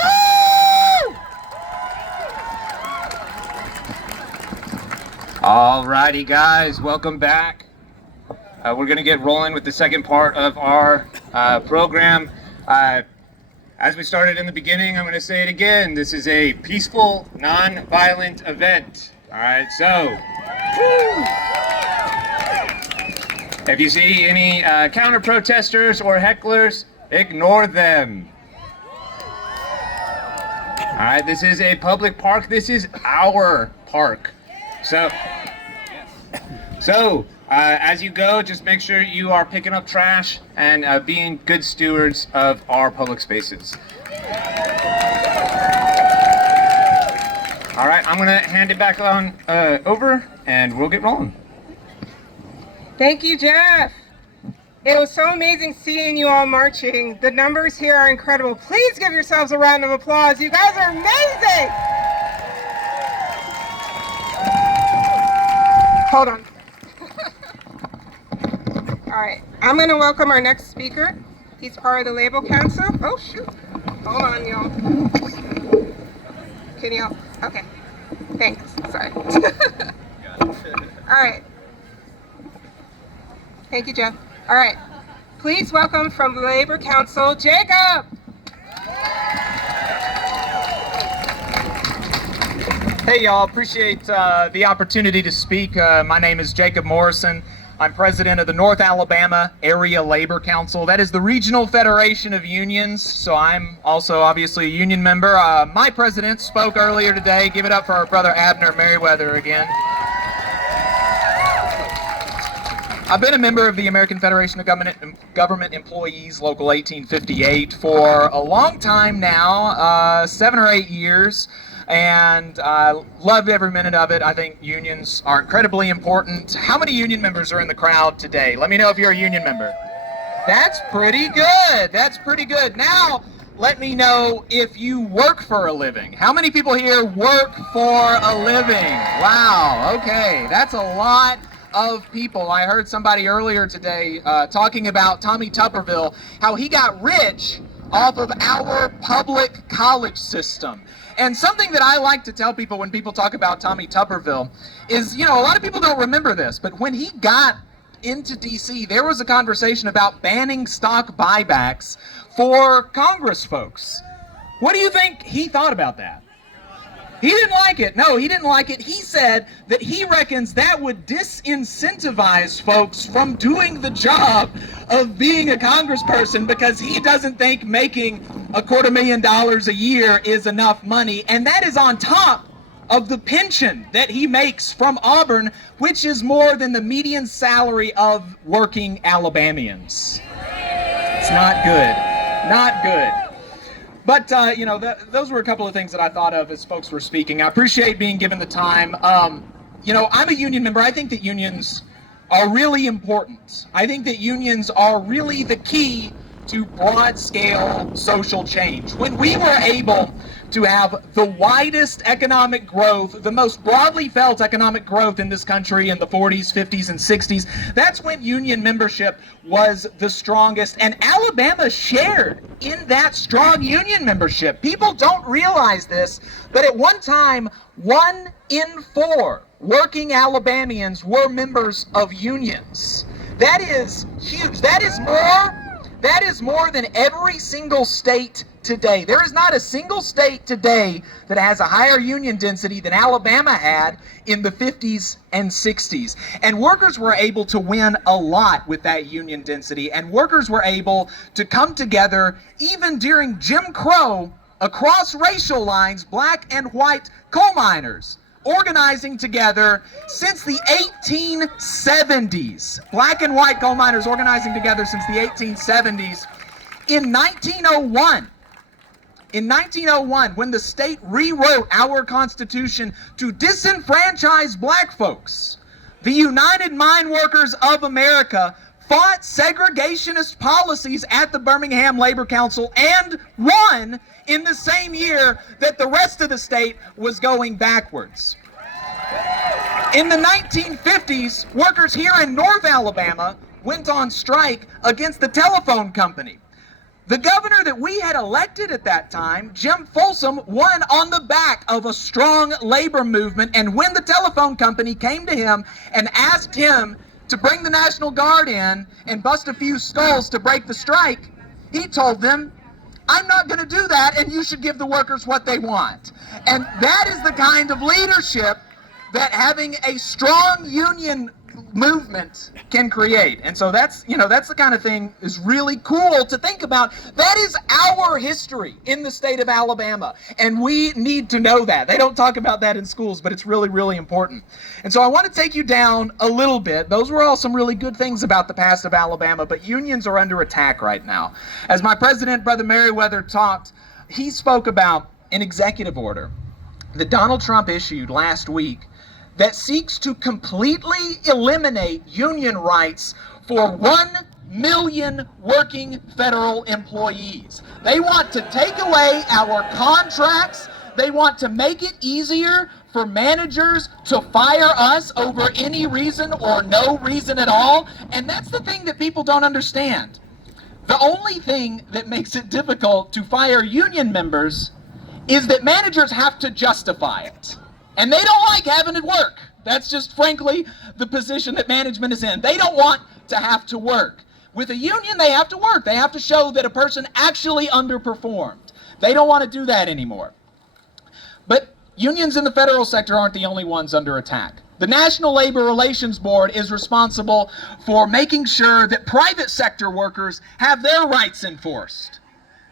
Alrighty, guys, welcome back. We're going to get rolling with the second part of our program. As we started in the beginning, I'm going to say it again. This is a peaceful, non-violent event. All right, so if you see any counter-protesters or hecklers, ignore them. All right, this is a public park. This is our park. So as you go, just make sure you are picking up trash and being good stewards of our public spaces. All right, I'm gonna hand it back on over, and we'll get rolling. Thank you, Jeff. It was so amazing seeing you all marching. The numbers here are incredible. Please give yourselves a round of applause. You guys are amazing. Hold on. All right, I'm gonna welcome our next speaker. He's part of the Labor Council. Oh, shoot. Hold on, y'all. Can y'all? Okay. Thanks. Sorry. All right. Thank you, Jeff. All right. Please welcome from the Labor Council, Jacob. Hey, y'all. Appreciate the opportunity to speak. My name is Jacob Morrison. I'm president of the North Alabama Area Labor Council. That is the regional federation of unions, so I'm also obviously a union member. My president spoke earlier today. Give it up for our brother Abner Merriweather again. I've been a member of the American Federation of Government Employees, Local 1858, for a long time now, 7 or 8 years. And I loved every minute of it. I think unions are incredibly important. How many union members are in the crowd today? Let me know if you're a union member. That's pretty good. That's pretty good. Now, let me know if you work for a living. How many people here work for a living? Wow, okay. That's a lot of people. I heard somebody earlier today talking about Tommy Tupperville, how he got rich off of our public college system. And something that I like to tell people when people talk about Tommy Tupperville is, you know, a lot of people don't remember this, but when he got into DC, there was a conversation about banning stock buybacks for Congress folks. What do you think he thought about that? He didn't like it. No, he didn't like it. He said that he reckons that would disincentivize folks from doing the job of being a congressperson because he doesn't think making $250,000 a year is enough money. And that is on top of the pension that he makes from Auburn, which is more than the median salary of working Alabamians. It's not good. Not good. But, you know, those were a couple of things that I thought of as folks were speaking. I appreciate being given the time. You know, I'm a union member. I think that unions are really important. I think that unions are really the key to broad-scale social change. When we were able to have the widest economic growth, the most broadly felt economic growth in this country in the 40s, 50s, and 60s, that's when union membership was the strongest, and Alabama shared in that strong union membership. People don't realize this, but at one time, 1 in 4 working Alabamians were members of unions. That is huge. That is more than every single state today. There is not a single state today that has a higher union density than Alabama had in the 50s and 60s. And workers were able to win a lot with that union density, and workers were able to come together even during Jim Crow across racial lines, black and white coal miners organizing together since the 1870s. Black and white coal miners organizing together since the 1870s. In 1901, when the state rewrote our Constitution to disenfranchise black folks, the United Mine Workers of America fought segregationist policies at the Birmingham Labor Council and won in the same year that the rest of the state was going backwards. In the 1950s, workers here in North Alabama went on strike against the telephone company. The governor that we had elected at that time, Jim Folsom, won on the back of a strong labor movement, and when the telephone company came to him and asked him to bring the National Guard in and bust a few skulls to break the strike, he told them, "I'm not going to do that, and you should give the workers what they want." And that is the kind of leadership that having a strong union movement can create. And so that's, you know, that's the kind of thing is really cool to think about. That is our history in the state of Alabama, and we need to know that. They don't talk about that in schools, but it's really, really important. And so I want to take you down a little bit. Those were all some really good things about the past of Alabama, but unions are under attack right now. As my president, Brother Merriweather, talked, he spoke about an executive order that Donald Trump issued last week that seeks to completely eliminate union rights for 1 million working federal employees. They want to take away our contracts. They want to make it easier for managers to fire us over any reason or no reason at all. And that's the thing that people don't understand. The only thing that makes it difficult to fire union members is that managers have to justify it. And they don't like having it work. That's just frankly the position that management is in. They don't want to have to work. With a union, they have to work. They have to show that a person actually underperformed. They don't want to do that anymore. But unions in the federal sector aren't the only ones under attack. The National Labor Relations Board is responsible for making sure that private sector workers have their rights enforced.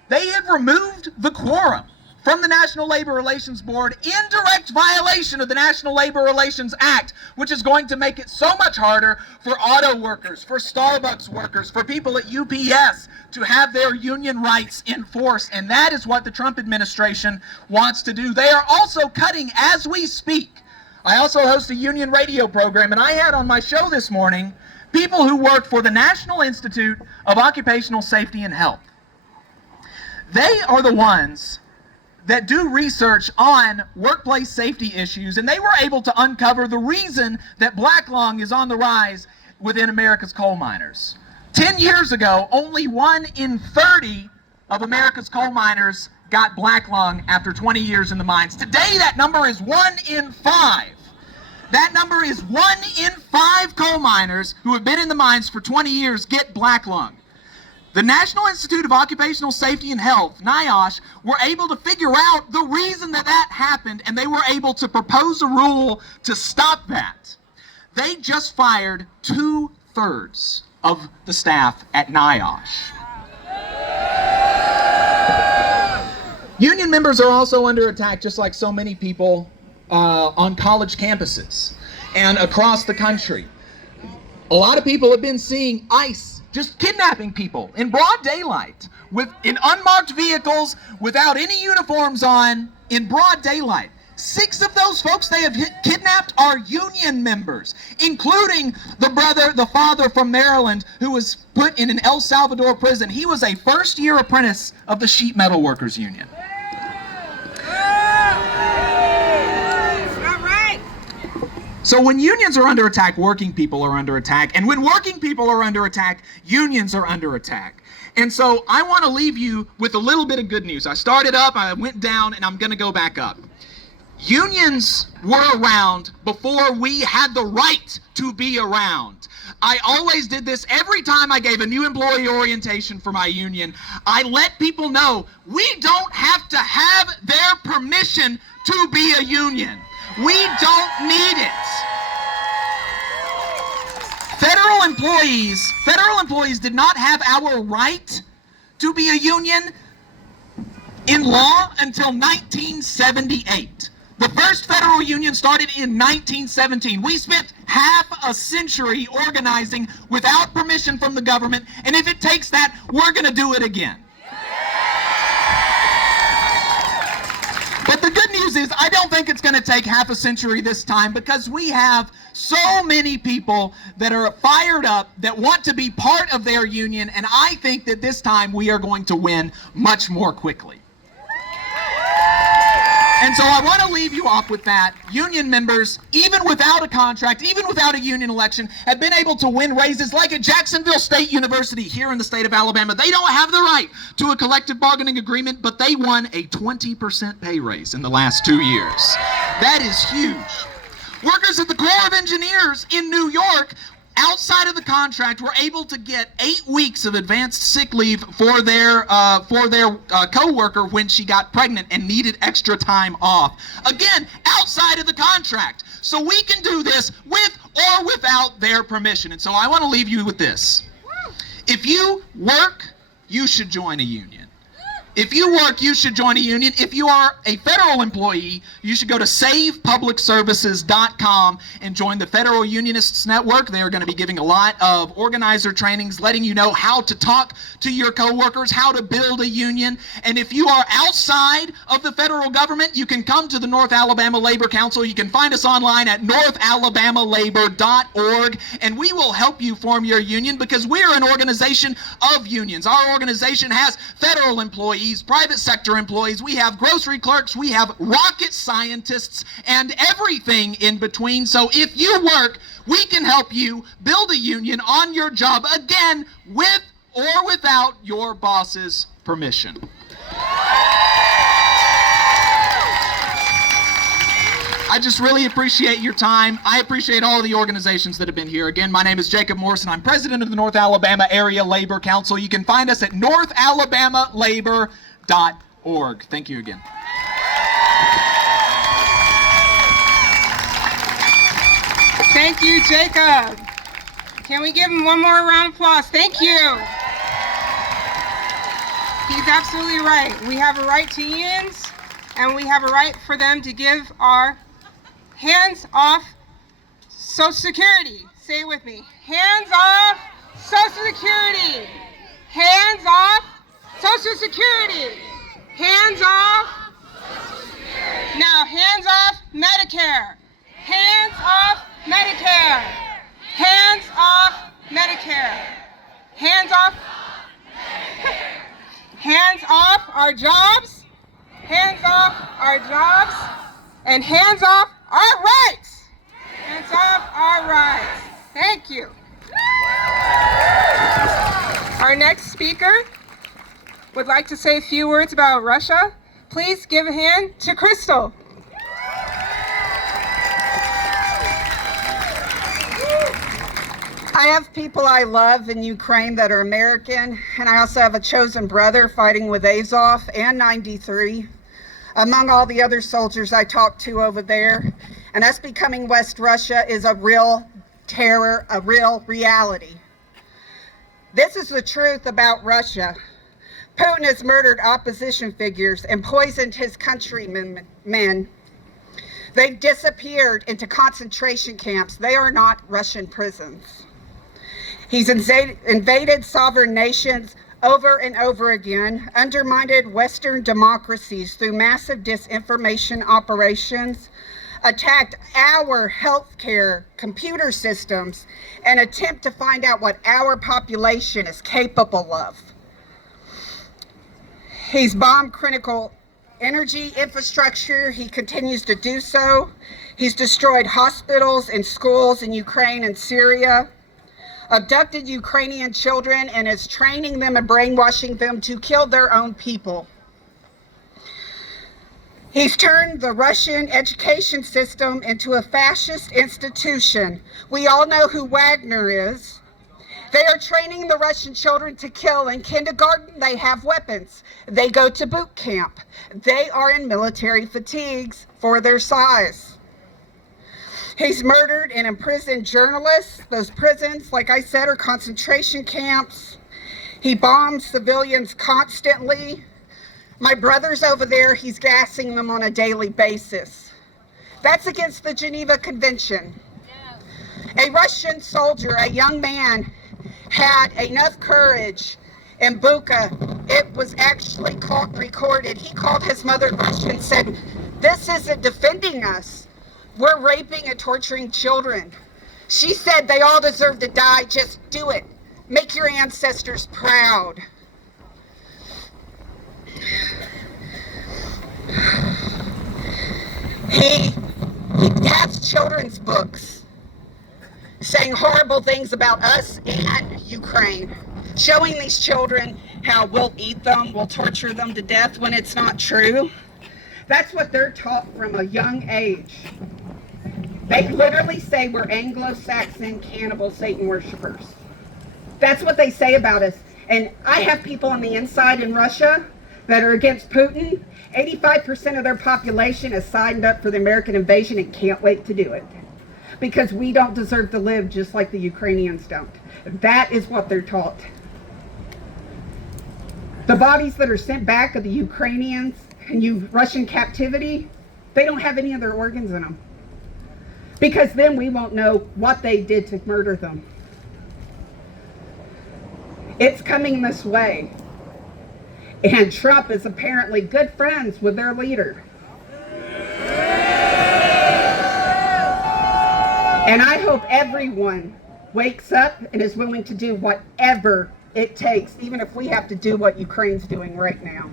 They have removed the quorum from the National Labor Relations Board in direct violation of the National Labor Relations Act, which is going to make it so much harder for auto workers, for Starbucks workers, for people at UPS to have their union rights enforced. And that is what the Trump administration wants to do. They are also cutting as we speak. I also host a union radio program, and I had on my show this morning people who work for the National Institute of Occupational Safety and Health. They are the ones that do research on workplace safety issues, and they were able to uncover the reason that black lung is on the rise within America's coal miners. 10 years ago, only 1 in 30 of America's coal miners got black lung after 20 years in the mines. Today, that number is 1 in 5. That number is 1 in 5 coal miners who have been in the mines for 20 years get black lung. The National Institute of Occupational Safety and Health, NAALC, were able to figure out the reason that that happened, and they were able to propose a rule to stop that. They just fired 2/3 of the staff at NAALC. Union members are also under attack, just like so many people on college campuses and across the country. A lot of people have been seeing ICE just kidnapping people in broad daylight, in unmarked vehicles, without any uniforms on, in broad daylight. 6 of those folks they have kidnapped are union members, including the father from Maryland, who was put in an El Salvador prison. He was a first-year apprentice of the Sheet Metal Workers Union. So when unions are under attack, working people are under attack. And when working people are under attack, unions are under attack. And so I want to leave you with a little bit of good news. I started up, I went down, and I'm going to go back up. Unions were around before we had the right to be around. I always did this every time I gave a new employee orientation for my union. I let people know we don't have to have their permission to be a union. We don't need it. Federal employees did not have our right to be a union in law until 1978. The first federal union started in 1917. We spent half a century organizing without permission from the government, and if it takes that, we're going to do it again. But the good news is I don't think it's going to take half a century this time, because we have so many people that are fired up, that want to be part of their union, and I think that this time we are going to win much more quickly. And so I want to leave you off with that. Union members, even without a contract, even without a union election, have been able to win raises like at Jacksonville State University here in the state of Alabama. They don't have the right to a collective bargaining agreement, but they won a 20% pay raise in the last 2 years. That is huge. Workers at the Corps of Engineers in New York, outside of the contract, were able to get 8 weeks of advanced sick leave for their co-worker when she got pregnant and needed extra time off. Again, outside of the contract. So we can do this with or without their permission. And so I want to leave you with this. If you work, you should join a union. If you work, you should join a union. If you are a federal employee, you should go to savepublicservices.com and join the Federal Unionists Network. They are going to be giving a lot of organizer trainings, letting you know how to talk to your coworkers, how to build a union. And if you are outside of the federal government, you can come to the North Alabama Labor Council. You can find us online at northalabamalabor.org, and we will help you form your union because we're an organization of unions. Our organization has federal employees, private sector employees, we have grocery clerks, we have rocket scientists, and everything in between. So if you work, we can help you build a union on your job, again, with or without your boss's permission. I just really appreciate your time. I appreciate all of the organizations that have been here. Again, my name is Jacob Morrison. I'm president of the North Alabama Area Labor Council. You can find us at northalabamalabor.org. Thank you again. Thank you, Jacob. Can we give him one more round of applause? Thank you. He's absolutely right. We have a right to unions, and we have a right for them to give our hands off Social Security. Say it with me. Hands off Social Security. Hands off Social Security. Hands off. Now, hands off Medicare. Hands off Medicare. Hands off Medicare. Hands off. Hands off our jobs. Hands off our jobs. And hands off our rights. Hands off our rights. Thank you. Our next speaker would like to say a few words about Russia. Please give a hand to Crystal. I have people I love in Ukraine that are American, and I also have a chosen brother fighting with Azov and 93, among all the other soldiers I talked to over there. And us becoming West Russia is a real terror, a real reality. This is the truth about Russia. Putin has murdered opposition figures and poisoned his countrymen. They've disappeared into concentration camps. They are not Russian prisons. He's invaded sovereign nations over and over again, undermined Western democracies through massive disinformation operations, attacked our healthcare computer systems, and attempt to find out what our population is capable of. He's bombed critical energy infrastructure. He continues to do so. He's destroyed hospitals and schools in Ukraine and Syria, abducted Ukrainian children, and is training them and brainwashing them to kill their own people. He's turned the Russian education system into a fascist institution. We all know who Wagner is. They are training the Russian children to kill. In kindergarten, they have weapons. They go to boot camp. They are in military fatigues for their size. He's murdered and imprisoned journalists. Those prisons, like I said, are concentration camps. He bombs civilians constantly. My brother's over there, he's gassing them on a daily basis. That's against the Geneva Convention. A Russian soldier, a young man, had enough courage in Bucha. It was actually recorded. He called his mother Russian and said, "This isn't defending us. We're raping and torturing children." She said, "They all deserve to die. Just do it. Make your ancestors proud." He has children's books saying horrible things about us and Ukraine, showing these children how we'll eat them, we'll torture them to death when it's not true. That's what they're taught from a young age. They literally say we're Anglo-Saxon cannibal Satan worshipers. That's what they say about us. And I have people on the inside in Russia that are against Putin. 85% of their population has signed up for the American invasion and can't wait to do it. Because we don't deserve to live just like the Ukrainians don't. That is what they're taught. The bodies that are sent back of the Ukrainians in Russian captivity, they don't have any of their organs in them. Because then we won't know what they did to murder them. It's coming this way. And Trump is apparently good friends with their leader. And I hope everyone wakes up and is willing to do whatever it takes, even if we have to do what Ukraine's doing right now.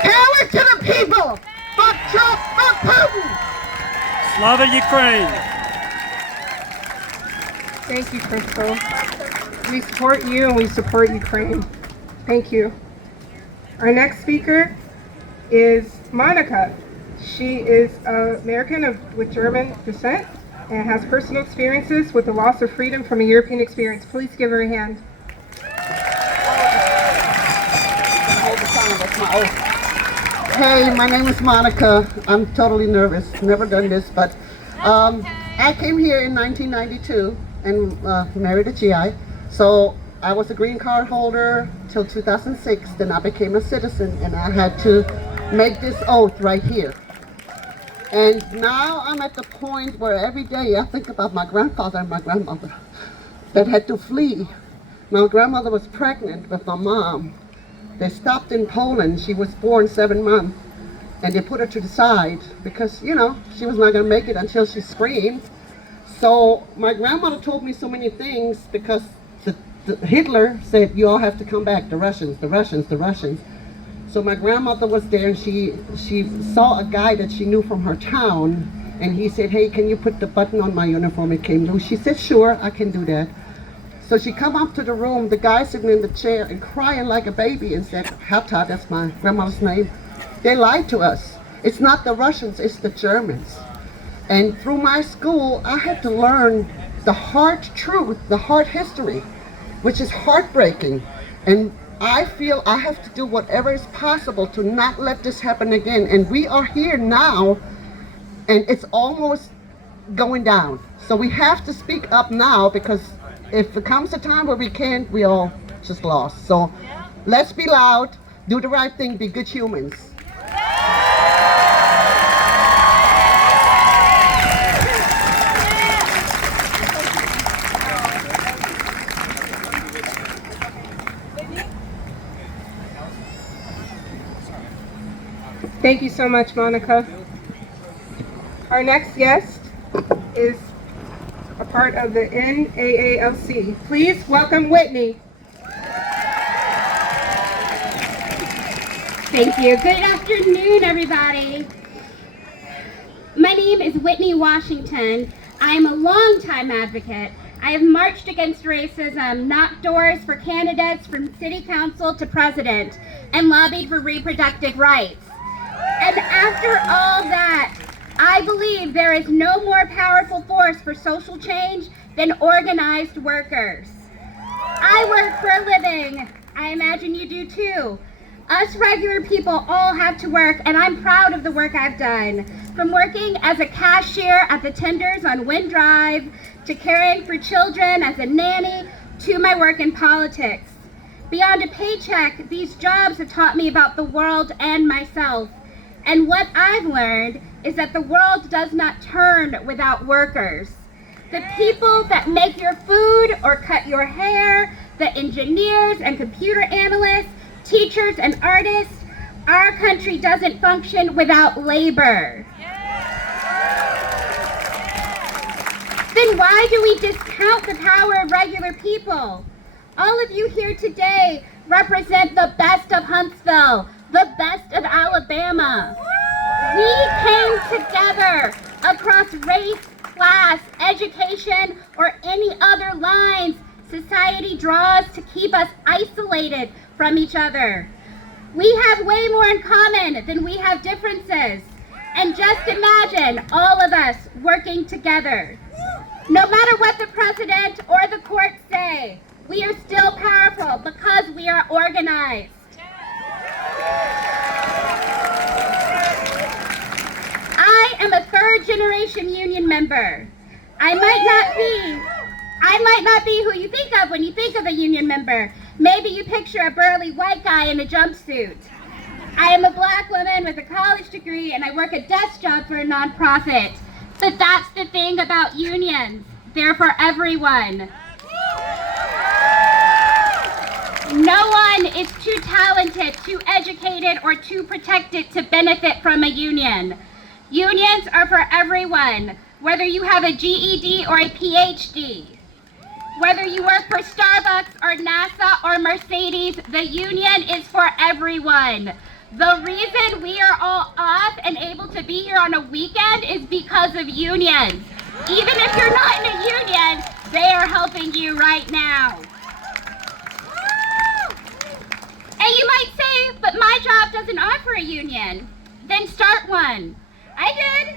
Power to the people! Fuck Trump! Fuck Putin! Slava Ukraine! Thank you, Crystal. We support you and we support Ukraine. Thank you. Our next speaker is Monica. She is American with German descent and has personal experiences with the loss of freedom from a European experience. Please give her a hand. Hey, my name is Monica. I'm totally nervous. Never done this, but I came here in 1992 and married a GI. So I was a green card holder till 2006. Then I became a citizen, and I had to make this oath right here. And now I'm at the point where every day I think about my grandfather and my grandmother that had to flee. My grandmother was pregnant with my mom. They stopped in Poland. She was born 7 months, and they put her to the side because, you know, she was not going to make it until she screamed. So my grandmother told me so many things because Hitler said, you all have to come back, the Russians, the Russians, the Russians. So my grandmother was there, and she saw a guy that she knew from her town, and he said, hey, can you put the button on my uniform? It came loose. She said, sure, I can do that. So she come up to the room, the guy sitting in the chair and crying like a baby and said, Herta, that's my grandmother's name. They lied to us. It's not the Russians, it's the Germans. And through my school, I had to learn the hard truth, the hard history, which is heartbreaking. And I feel I have to do whatever is possible to not let this happen again. And we are here now, and it's almost going down. So we have to speak up now, because if it comes a time where we can't, we all just lost. So let's be loud, do the right thing, be good humans. Thank you so much, Monica. Our next guest is a part of the NAALC. Please welcome Whitney. Thank you. Good afternoon, everybody. My name is Whitney Washington. I am a longtime advocate. I have marched against racism, knocked doors for candidates from city council to president, and lobbied for reproductive rights. And after all that, I believe there is no more powerful force for social change than organized workers. I work for a living. I imagine you do too. Us regular people all have to work, and I'm proud of the work I've done. From working as a cashier at the tenders on Wind Drive, to caring for children as a nanny, to my work in politics. Beyond a paycheck, these jobs have taught me about the world and myself. And what I've learned is that the world does not turn without workers. The people that make your food or cut your hair, the engineers and computer analysts, teachers and artists, our country doesn't function without labor. Then why do we discount the power of regular people? All of you here today represent the best of Huntsville, the best of Alabama. We came together across race, class, education, or any other lines society draws to keep us isolated from each other. We have way more in common than we have differences. And just imagine all of us working together. No matter what the president or the courts say, we are still powerful because we are organized. I am a third-generation union member. I might not be who you think of when you think of a union member, Maybe you picture a burly white guy in a jumpsuit. I am a black woman with a college degree and I work a desk job for a nonprofit. But that's the thing about unions. They're for everyone. No one is too talented, too educated, or too protected to benefit from a union. Unions are for everyone, whether you have a GED or a PhD. Whether you work for Starbucks or NASA or Mercedes, the union is for everyone. The reason we are all off and able to be here on a weekend is because of unions. Even if you're not in a union, they are helping you right now. And you might say, but my job doesn't offer a union. Then start one. I did.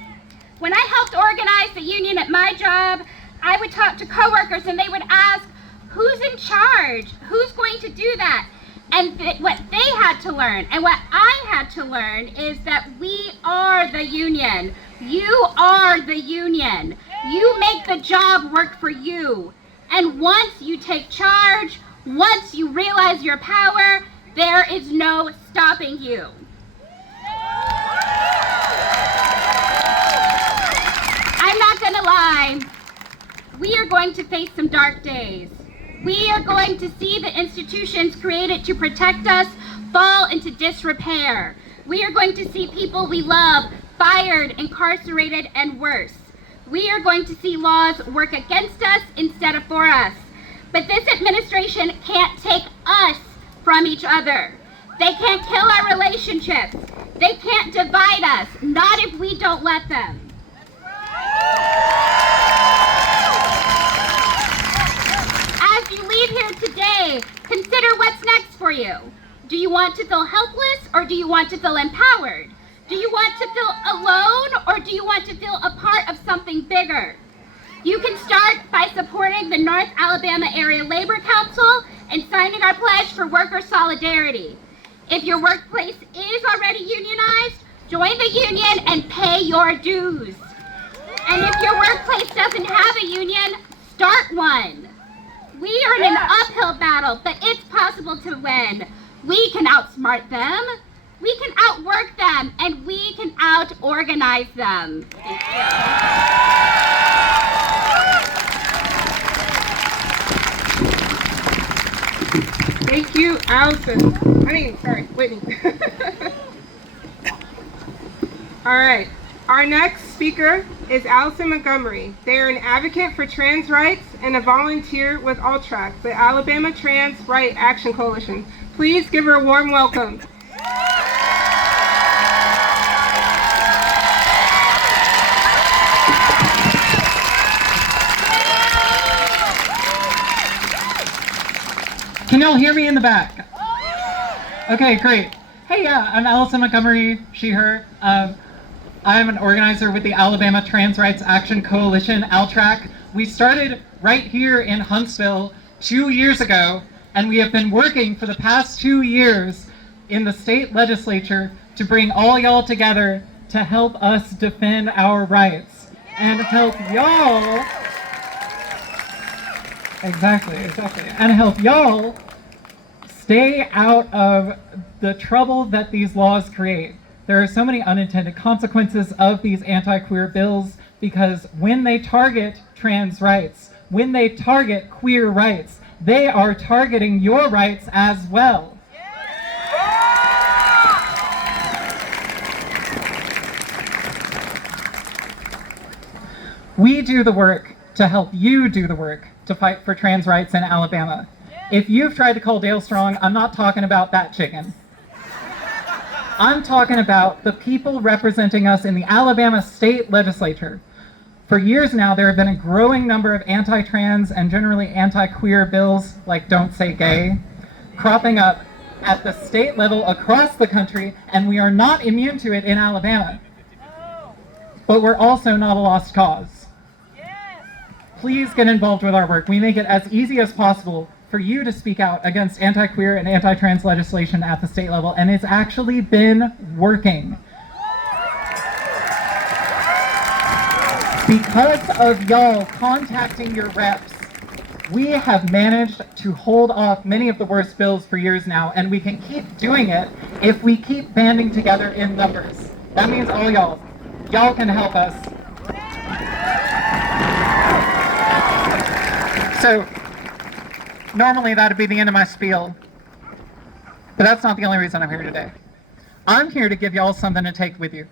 When I helped organize the union at my job, I would talk to coworkers and they would ask, who's in charge? Who's going to do that? And what they had to learn and what I had to learn is that we are the union. You are the union. You make the job work for you. And once you take charge, once you realize your power, there is no stopping you. I'm not gonna lie. We are going to face some dark days. We are going to see the institutions created to protect us fall into disrepair. We are going to see people we love fired, incarcerated, and worse. We are going to see laws work against us instead of for us. But this administration can't take us from each other. They can't kill our relationships. They can't divide us, not if we don't let them. As you leave here today, consider what's next for you. Do you want to feel helpless or do you want to feel empowered? Do you want to feel alone or do you want to feel a part of something bigger? You can start by supporting the North Alabama Area Labor Council and signing our pledge for worker solidarity. If your workplace is already unionized, join the union and pay your dues. And if your workplace doesn't have a union, start one. We are in an uphill battle, but it's possible to win. We can outsmart them, we can outwork them, and we can out-organize them. Thank you, Allison. Whitney. All right. Our next speaker is Allison Montgomery. They are an advocate for trans rights and a volunteer with ALTRAC, the Alabama Trans Right Action Coalition. Please give her a warm welcome. Can y'all hear me in the back? Okay, great. Hey, yeah, I'm Allison Montgomery, she, her. I'm an organizer with the Alabama Trans Rights Action Coalition, ALTRAC. We started right here in Huntsville 2 years ago, and we have been working for the past 2 years in the state legislature to bring all y'all together to help us defend our rights and help y'all, exactly, and help y'all stay out of the trouble that these laws create. There are so many unintended consequences of these anti-queer bills because when they target trans rights, when they target queer rights, they are targeting your rights as well. We do the work to help you do the work to fight for trans rights in Alabama. If you've tried to call Dale Strong, I'm not talking about that chicken. I'm talking about the people representing us in the Alabama state legislature. For years now, there have been a growing number of anti-trans and generally anti-queer bills, like Don't Say Gay, cropping up at the state level across the country, and we are not immune to it in Alabama. But we're also not a lost cause. Please get involved with our work. We make it as easy as possible for you to speak out against anti-queer and anti-trans legislation at the state level, and it's actually been working. Because of y'all contacting your reps, We have managed to hold off many of the worst bills for years now, and we can keep doing it if we keep banding together in numbers. That means all y'all. Y'all can help us. So, normally that'd be the end of my spiel, but that's not the only reason I'm here today. I'm here to give y'all something to take with you.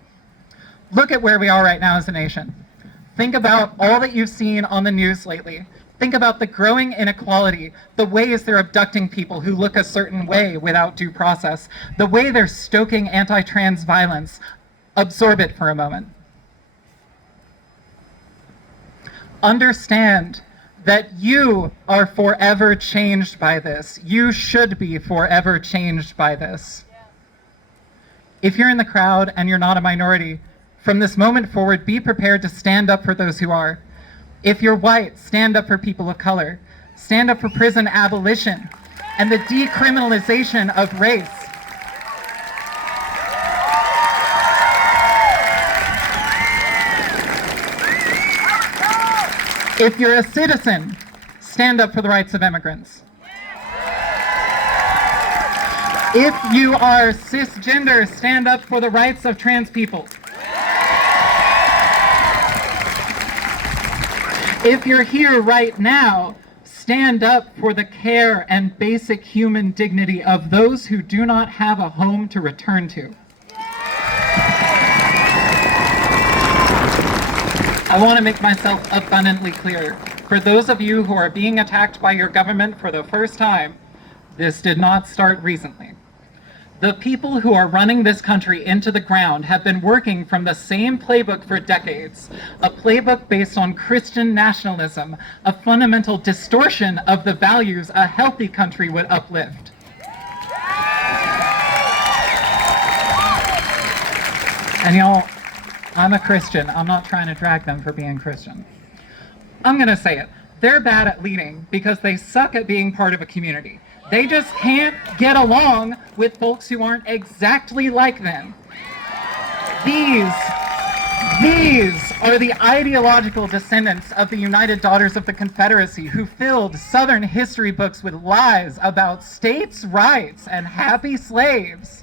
Look at where we are right now as a nation. Think about all that you've seen on the news lately. Think about the growing inequality, the ways they're abducting people who look a certain way without due process, the way they're stoking anti-trans violence. Absorb it for a moment. Understand that you are forever changed by this. You should be forever changed by this. If you're in the crowd and you're not a minority, from this moment forward, be prepared to stand up for those who are. If you're white, stand up for people of color. Stand up for prison abolition and the decriminalization of race. If you're a citizen, stand up for the rights of immigrants. If you are cisgender, stand up for the rights of trans people. If you're here right now, stand up for the care and basic human dignity of those who do not have a home to return to. I want to make myself abundantly clear. For those of you who are being attacked by your government for the first time, this did not start recently. The people who are running this country into the ground have been working from the same playbook for decades, a playbook based on Christian nationalism, a fundamental distortion of the values a healthy country would uplift. And y'all, I'm a Christian. I'm not trying to drag them for being Christian. I'm gonna say it. They're bad at leading because they suck at being part of a community. They just can't get along with folks who aren't exactly like them. These are the ideological descendants of the United Daughters of the Confederacy who filled Southern history books with lies about states' rights and happy slaves.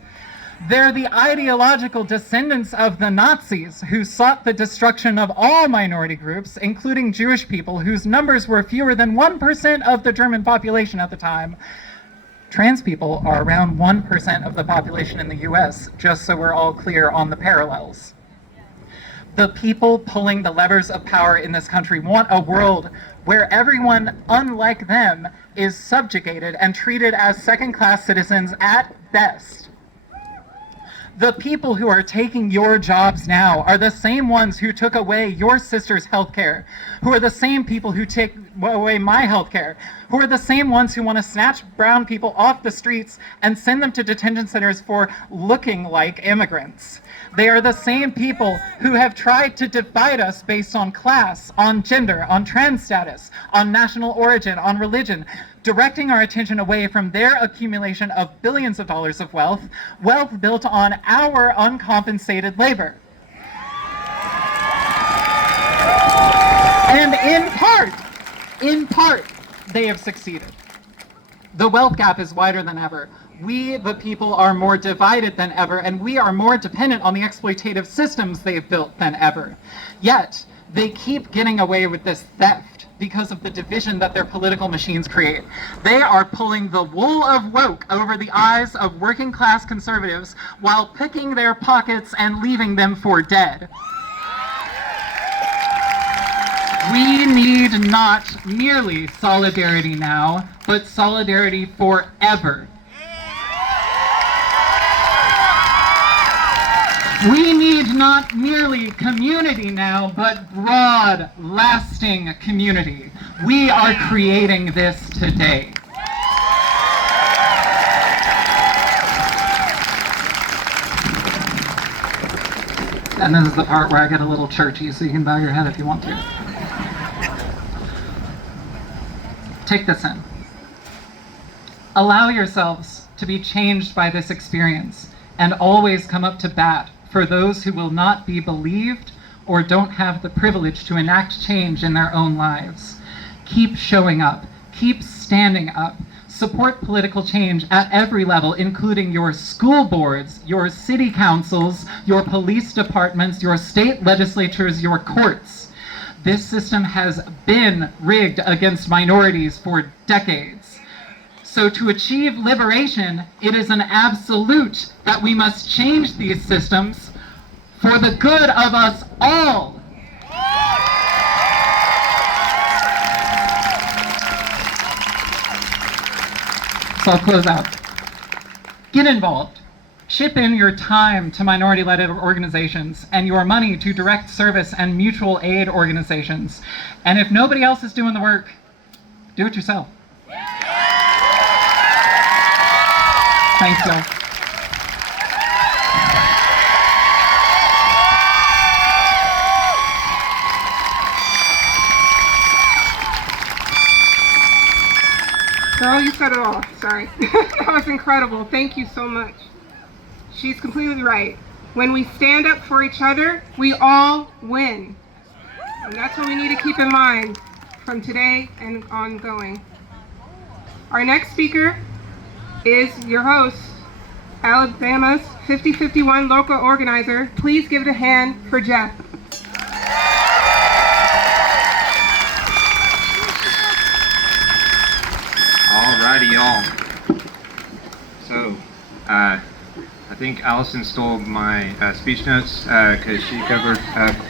They're the ideological descendants of the Nazis who sought the destruction of all minority groups, including Jewish people whose numbers were fewer than 1% of the German population at the time. Trans people are around 1% of the population in the US, just so we're all clear on the parallels. The people pulling the levers of power in this country want a world where everyone, unlike them, is subjugated and treated as second-class citizens at best. The people who are taking your jobs now are the same ones who took away your sister's health care, who are the same people who take away my health care, who are the same ones who want to snatch brown people off the streets and send them to detention centers for looking like immigrants. They are the same people who have tried to divide us based on class, on gender, on trans status, on national origin, on religion, directing our attention away from their accumulation of billions of dollars of wealth built on our uncompensated labor. And in part, they have succeeded. The wealth gap is wider than ever. We, the people, are more divided than ever, and we are more dependent on the exploitative systems they've built than ever. Yet, they keep getting away with this theft because of the division that their political machines create. They are pulling the wool of woke over the eyes of working class conservatives while picking their pockets and leaving them for dead. We need not merely solidarity now, but solidarity forever. We need not merely community now, but broad, lasting community. We are creating this today. And this is the part where I get a little churchy, so you can bow your head if you want to. Take this in. Allow yourselves to be changed by this experience, and always come up to bat for those who will not be believed or don't have the privilege to enact change in their own lives. Keep showing up. Keep standing up. Support political change at every level, including your school boards, your city councils, your police departments, your state legislatures, your courts. This system has been rigged against minorities for decades. So to achieve liberation, it is an absolute that we must change these systems for the good of us all. So I'll close out. Get involved. Chip in your time to minority-led organizations and your money to direct service and mutual aid organizations. And if nobody else is doing the work, do it yourself. Thanks, y'all. Girl, you said it all. Sorry. That was incredible. Thank you so much. She's completely right. When we stand up for each other, we all win. And that's what we need to keep in mind from today and ongoing. Our next speaker is your host, Alabama's 5051 local organizer. Please give it a hand for Jeff. Alrighty, y'all. So, I think Allison stole my speech notes because she covered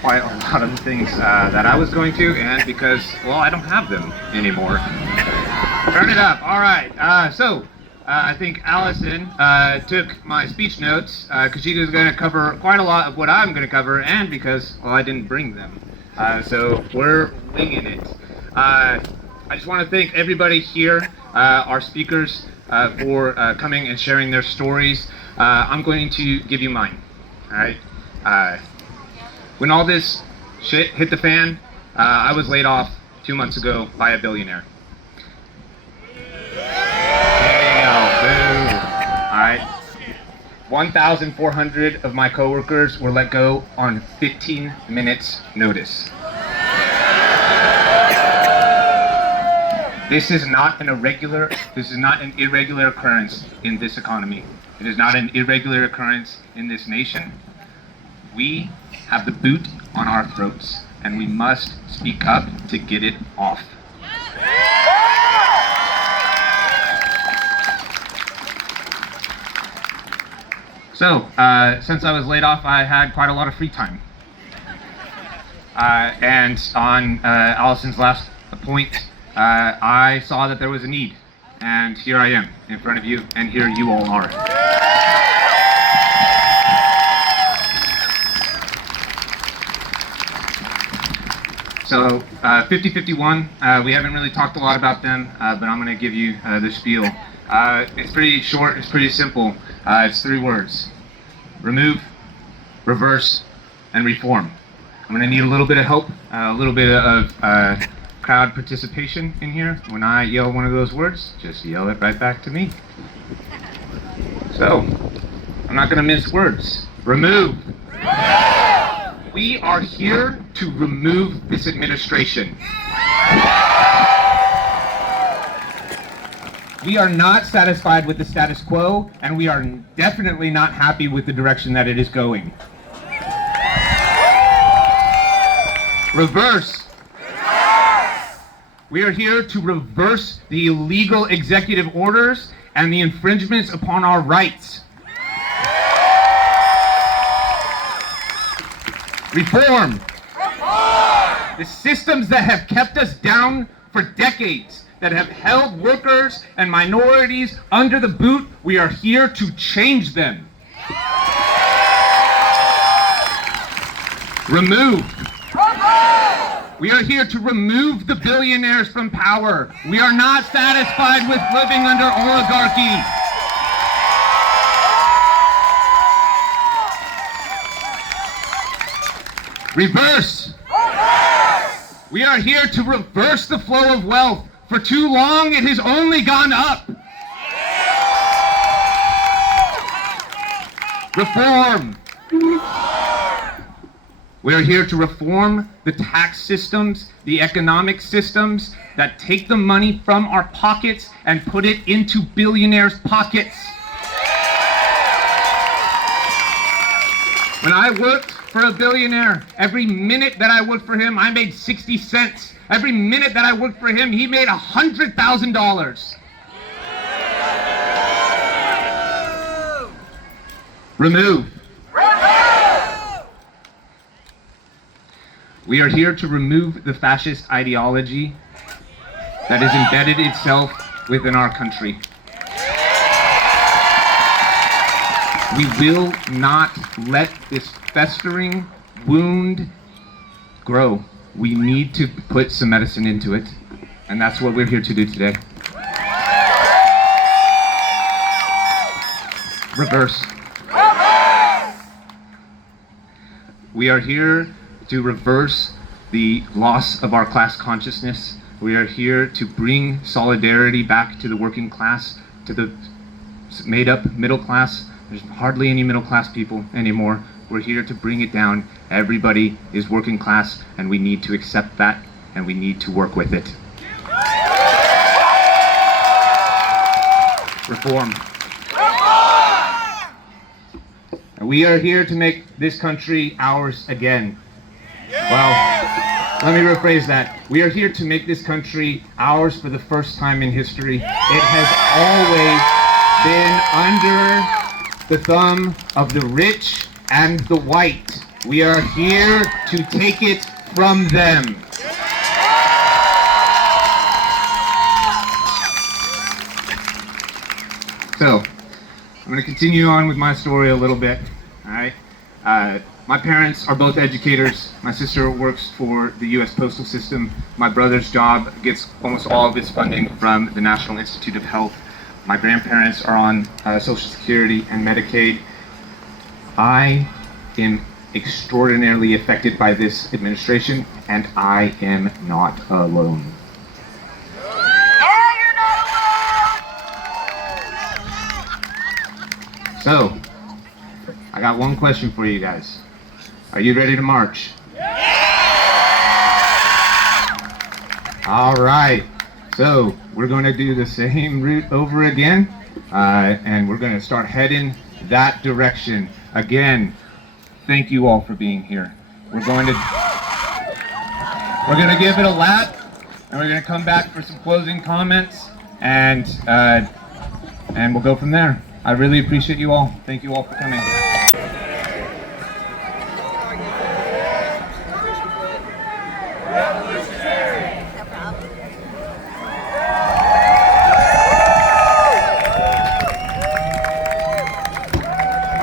quite a lot of the things that I was going to, and because, well, I don't have them anymore. Turn it up. All right. I think Allison took my speech notes because she was going to cover quite a lot of what I'm going to cover, and because, well, I didn't bring them. So we're winging it. I just want to thank everybody here, our speakers, for coming and sharing their stories. I'm going to give you mine. All right. When all this shit hit the fan, I was laid off 2 months ago by a billionaire. Alright. 1,400 of my coworkers were let go on 15 minutes notice. This is not an irregular occurrence in this economy. It is not an irregular occurrence in this nation. We have the boot on our throats, and we must speak up to get it off. So, since I was laid off, I had quite a lot of free time. And on Allison's last point, I saw that there was a need. And here I am, in front of you, and here you all are. So, 5051, we haven't really talked a lot about them, but I'm going to give you the spiel. It's pretty short, it's pretty simple. It's 3 words: remove, reverse, and reform. I'm going to need a little bit of help, a little bit of crowd participation in here. When I yell one of those words, just yell it right back to me. So, I'm not going to mince words. Remove. We are here to remove this administration. We are not satisfied with the status quo, and we are definitely not happy with the direction that it is going. Reverse. We are here to reverse the illegal executive orders and the infringements upon our rights. Reform. The systems that have kept us down for decades, that have held workers and minorities under the boot, we are here to change them. Remove. We are here to remove the billionaires from power. We are not satisfied with living under oligarchy. Reverse. We are here to reverse the flow of wealth. For too long, it has only gone up. Reform. We are here to reform the tax systems, the economic systems that take the money from our pockets and put it into billionaires' pockets. When I worked for a billionaire, every minute that I worked for him, I made 60 cents. Every minute that I worked for him, he made $100,000. Remove. We are here to remove the fascist ideology that has embedded itself within our country. We will not let this festering wound grow. We need to put some medicine into it, and that's what we're here to do today. Reverse. We are here to reverse the loss of our class consciousness. We are here to bring solidarity back to the working class, to the made-up middle class. There's hardly any middle class people anymore. We're here to bring it down. Everybody is working class, and we need to accept that, and we need to work with it. Reform. We are here to make this country ours again. Well, let me rephrase that. We are here to make this country ours for the first time in history. It has always been under the thumb of the rich and the white. We are here to take it from them. So, I'm going to continue on with my story a little bit. All right. My parents are both educators. My sister works for the U.S. Postal System. My brother's job gets almost all of its funding from the National Institute of Health. My grandparents are on Social Security and Medicaid. I am extraordinarily affected by this administration, and I am not alone. So, I got one question for you guys. Are you ready to march? All right. So, we're going to do the same route over again, and we're going to start heading that direction. Again, thank you all for being here. We're going to give it a lap, and we're going to come back for some closing comments, and we'll go from there. I really appreciate you all. Thank you all for coming.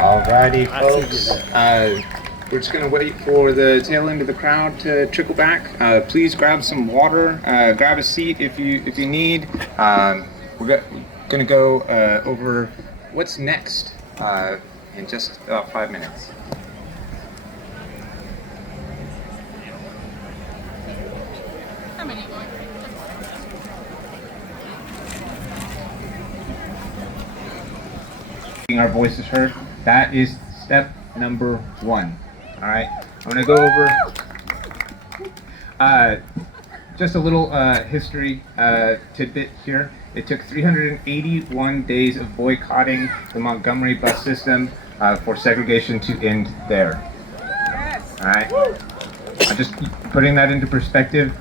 Alrighty, folks. We're just going to wait for the tail end of the crowd to trickle back. Please grab some water. Grab a seat if you need. We're going to go over what's next in just about 5 minutes. How many more? Our voices heard. That is step number 1. All right, I'm going to go over just a little history tidbit here. It took 381 days of boycotting the Montgomery bus system for segregation to end there. All right, I'm just putting that into perspective.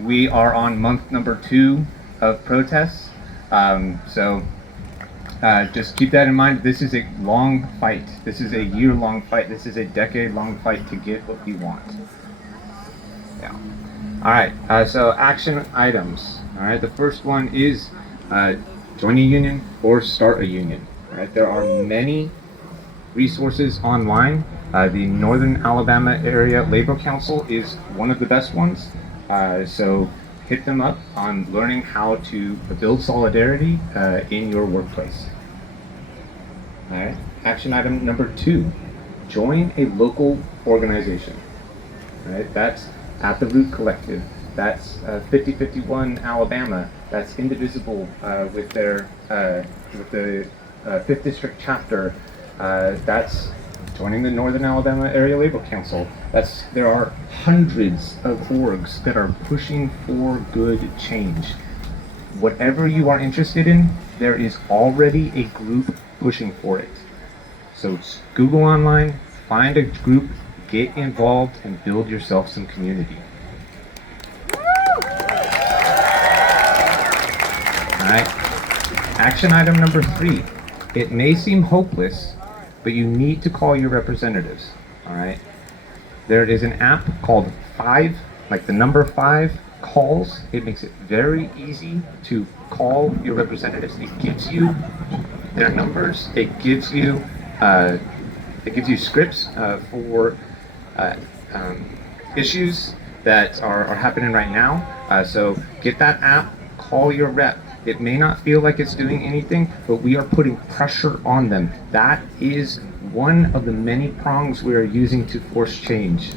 We are on month number 2 of protests, so just keep that in mind. This is a long fight. This is a year-long fight. This is a decade-long fight to get what we want. Yeah. All right. So action items. All right. The first one is join a union or start a union. All right. There are many resources online. The Northern Alabama Area Labor Council is one of the best ones. So hit them up on learning how to build solidarity in your workplace. All right. Action item number 2, join a local organization. All right. That's At the Root Collective. That's 5051 Alabama. That's Indivisible with their with the 5th District chapter. That's joining the Northern Alabama Area Labor Council. There are hundreds of orgs that are pushing for good change. Whatever you are interested in, there is already a group pushing for it. So Google online, find a group, get involved, and build yourself some community. Alright, action item number 3. It may seem hopeless, but you need to call your representatives. Alright, there is an app called 5, like the number 5 calls. It makes it very easy to call your representatives. It gives you their numbers. It gives you scripts for issues that are happening right now. So get that app, call your rep. It may not feel like it's doing anything, but we are putting pressure on them. That is one of the many prongs we are using to force change.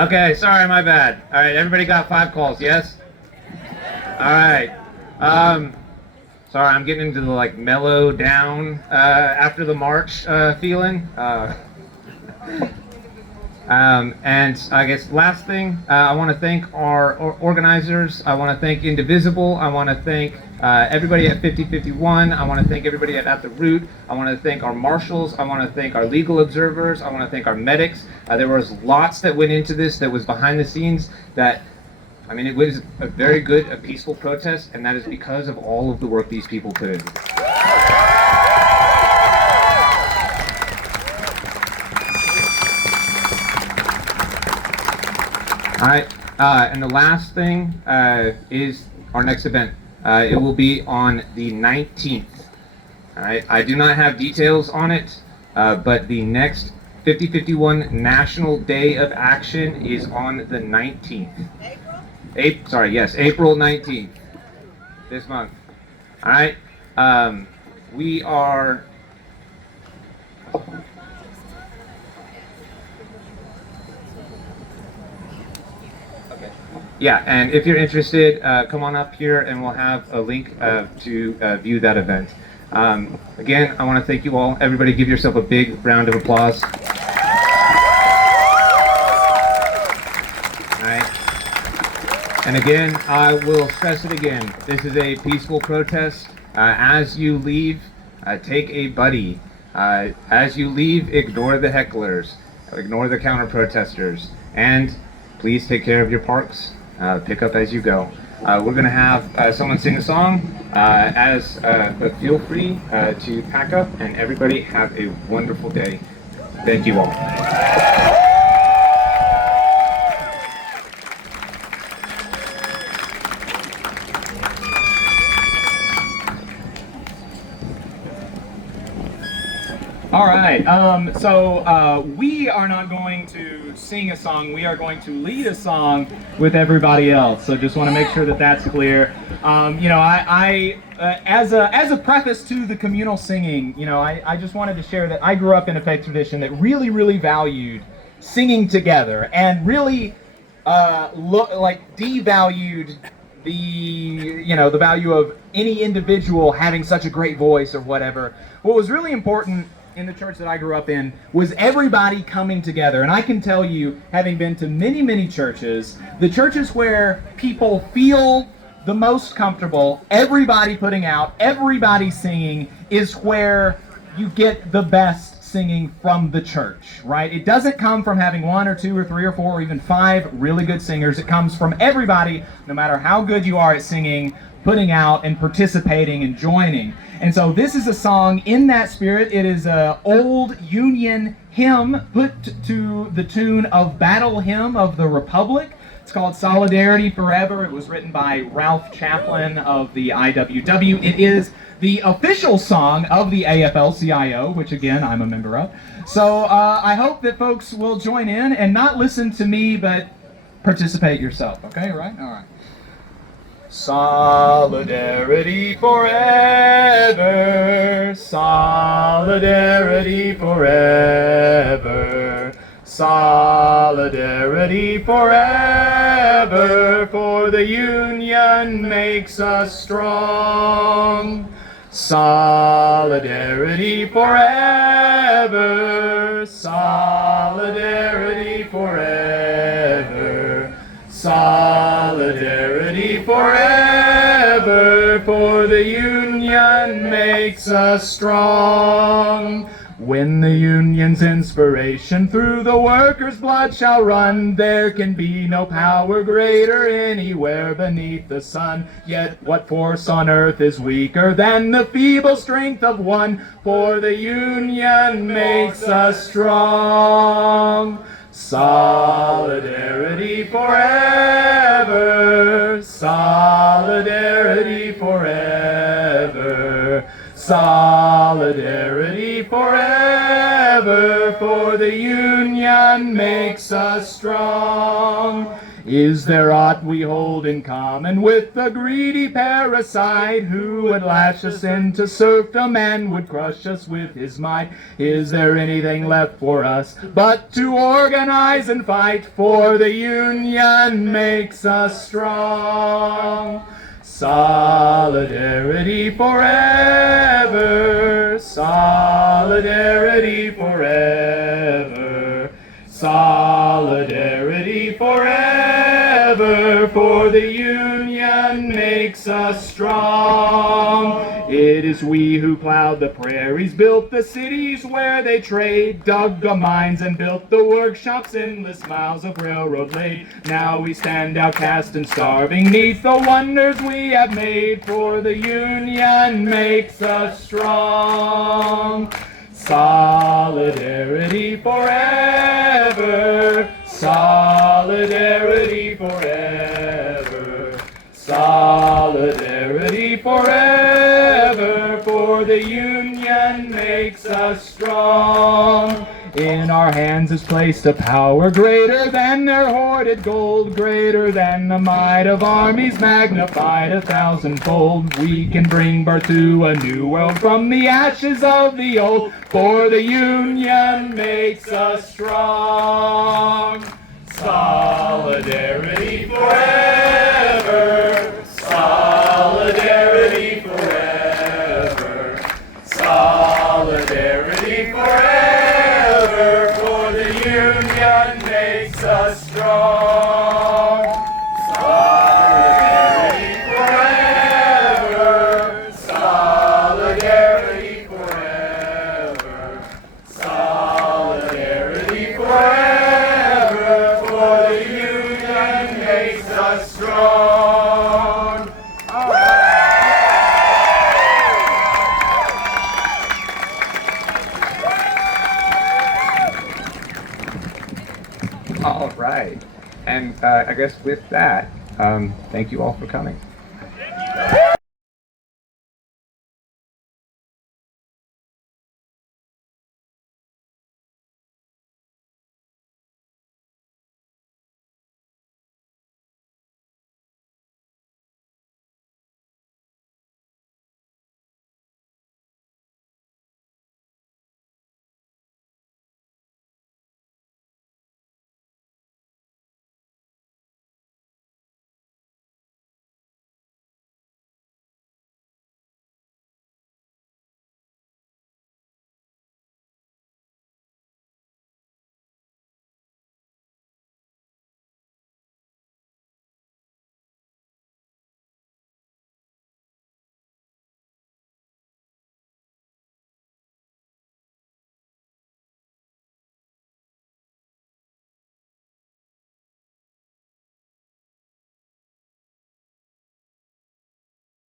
Okay, sorry, my bad. All right, everybody got 5 calls, yes? All right. Sorry, I'm getting into the like mellow down after the march feeling. And I guess last thing, I want to thank our organizers. I want to thank Indivisible. I want to thank everybody at 5051. I want to thank everybody at the Root. I want to thank our marshals. I want to thank our legal observers. I want to thank our medics. There was lots that went into this that was behind the scenes that, I mean, it was a very good, a peaceful protest, and that is because of all of the work these people put in. All right, and the last thing is our next event. It will be on the 19th. All right, I do not have details on it, but the next 5051 National Day of Action is on the 19th. April 19th, this month. All right, we are. Yeah, and if you're interested, come on up here and we'll have a link to view that event. Again, I want to thank you all. Everybody give yourself a big round of applause. All right. And again, I will stress it again. This is a peaceful protest. As you leave, take a buddy. As you leave, ignore the hecklers. Ignore the counter-protesters. And please take care of your parks. Pick up as you go. We're going to have someone sing a song, but feel free to pack up, and everybody have a wonderful day. Thank you all. All right, so we are not going to sing a song, we are going to lead a song with everybody else. So just want to make sure that that's clear. You know, as a preface to the communal singing, you know, I just wanted to share that I grew up in a faith tradition that really valued singing together and really devalued the value of any individual having such a great voice or whatever. What was really important in the church that I grew up in was everybody coming together. And I can tell you, having been to many churches, the churches where people feel the most comfortable, everybody putting out, everybody singing, is where you get the best singing from the church, right? It doesn't come from having 1 or 2 or 3 or 4 or even 5 really good singers. It comes from everybody, no matter how good you are at singing, putting out and participating and joining. And so this is a song in that spirit. It is an old Union hymn put to the tune of Battle Hymn of the Republic. It's called Solidarity Forever. It was written by Ralph Chaplin of the IWW. It is the official song of the AFL-CIO, which again, I'm a member of. So I hope that folks will join in and not listen to me, but participate yourself. Okay, right? All right. Solidarity forever, solidarity forever, solidarity forever. forever, for the Union makes us strong. Solidarity forever, solidarity forever, solidarity forever, for the Union makes us strong. When the Union's inspiration through the workers' blood shall run, there can be no power greater anywhere beneath the sun. Yet what force on earth is weaker than the feeble strength of one? For the Union makes us strong. Solidarity forever, solidarity forever, solidarity forever, for the Union makes us strong. Is there aught we hold in common with the greedy parasite who would lash us into serfdom and would crush us with his might? Is there anything left for us but to organize and fight? For the Union makes us strong. Solidarity forever, solidarity forever, solidarity forever, for the Union makes us strong. It is we who plowed the prairies, built the cities where they trade, dug the mines and built the workshops, endless miles of railroad laid. Now we stand outcast and starving neath the wonders we have made, for the Union makes us strong. Solidarity forever, solidarity forever, solidarity forever, for the Union makes us strong. In our hands is placed a power greater than their hoarded gold, greater than the might of armies magnified 1,000-fold. We can bring birth to a new world from the ashes of the old, for the Union makes us strong. Solidarity forever, solidarity forever, solidarity forever, for the Union makes us strong. Solidarity forever, solidarity forever, solidarity forever, for the Union makes us strong. All right. All right, and I guess with that, thank you all for coming.